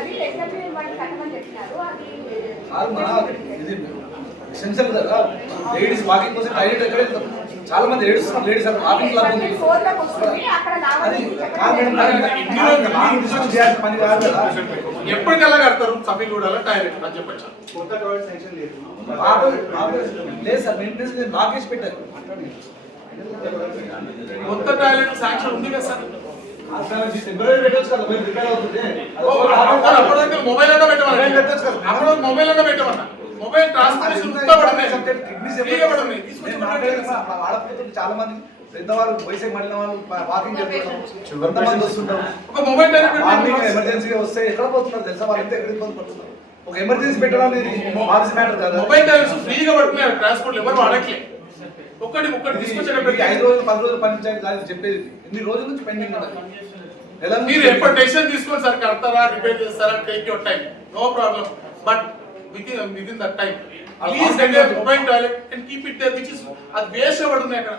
అది ఎస్డబ్ల్యూ వాళ్ళకి కట్టమని చెప్పినారు. అది ఇది ఎసెన్షియల్ కదా. లేడీస్ వాకింగ్ కోసం టాయిలెట్ ఎక్కడ చాలా మంది లేడీస్ వాకింగ్ క్లబ్ ఉంది. అది చేయాల్సిన పని కాదు కదా. ఎప్పటికెలా కడతారు సఫీల్ కూడా టాయిలెట్ అని చెప్పచ్చు. లేదు సార్, మెయింటెనెన్స్ బాగేసి పెట్టారు. కొత్త టాయిలెట్ శాంక్షన్ ఉంది కదా సార్. అప్పుడు మొబైల్ అయినా పెట్టమన్నా, అప్పుడు మొబైల్ అయినా పెట్టమన్నా. మొబైల్ ట్రాన్స్పోర్టేషన్ చాలా మంది పెద్దవాళ్ళు వయసు మళ్ళీ వాళ్ళు వాకింగ్ చేస్తున్నారు, వస్తుంటారు. ఒక మొబైల్ ఎమర్జెన్సీగా వస్తే ఎక్కడ పోతున్నారు తెలుసా? వాళ్ళు ఎంత ఎక్కడ ఇబ్బంది పడుతున్నారు. ఒక ఎమర్జెన్సీ పెట్టడం అనేది పాలసీ మ్యాటర్ కదా. మొబైల్ టాయిలెట్స్ ఫ్రీగా పడుతున్నారు ట్రాన్స్పోర్ట్, ఎవరు వాడట్లేదు. ఒక్కటి తీసుకొచ్చారు. 5 రోజులు 10 రోజులు పనిచేయాలి చెప్పేది. ఎన్ని రోజుల నుంచి పెండింగ్ ఉన్నది. మీరు ఎప్పుడు డెసిషన్ తీసుకోండి సార్, కడతారా రిపేర్ చేస్తారా, take your time, no problem. But within that time please get a mobile toilet and keep it there, which is అది వేస్ట్ అవ్వడం ఉన్నాయి అక్కడ.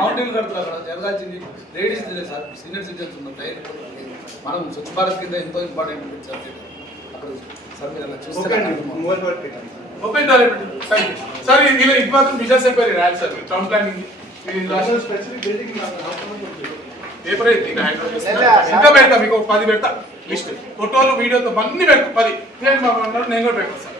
ఫౌంటైన్ కడుతున్నారు అక్కడ. జరగాల్సింది లేడీస్ సార్, సీనియర్ సిటిజన్స్ ఉన్నాయి. మనం స్వచ్ఛ భారత్ కింద ఎంతో ఇంపార్టెంట్ సార్ అక్కడ. సార్ మీరు అలా చూస్తే మొబైల్ టాయిలెట్ సార్ ఇలా ఇది మాత్రం బిజినెస్ అయిపోయి రాయాలి సార్. టౌన్ ప్లానింగ్ పేపర్ ఇంకా పెడతా, మీకు 10 పెడతా లిస్ట్, ఫోటోలు వీడియోతో అన్ని పెడతా 10. నేను కూడా పెడతా సార్.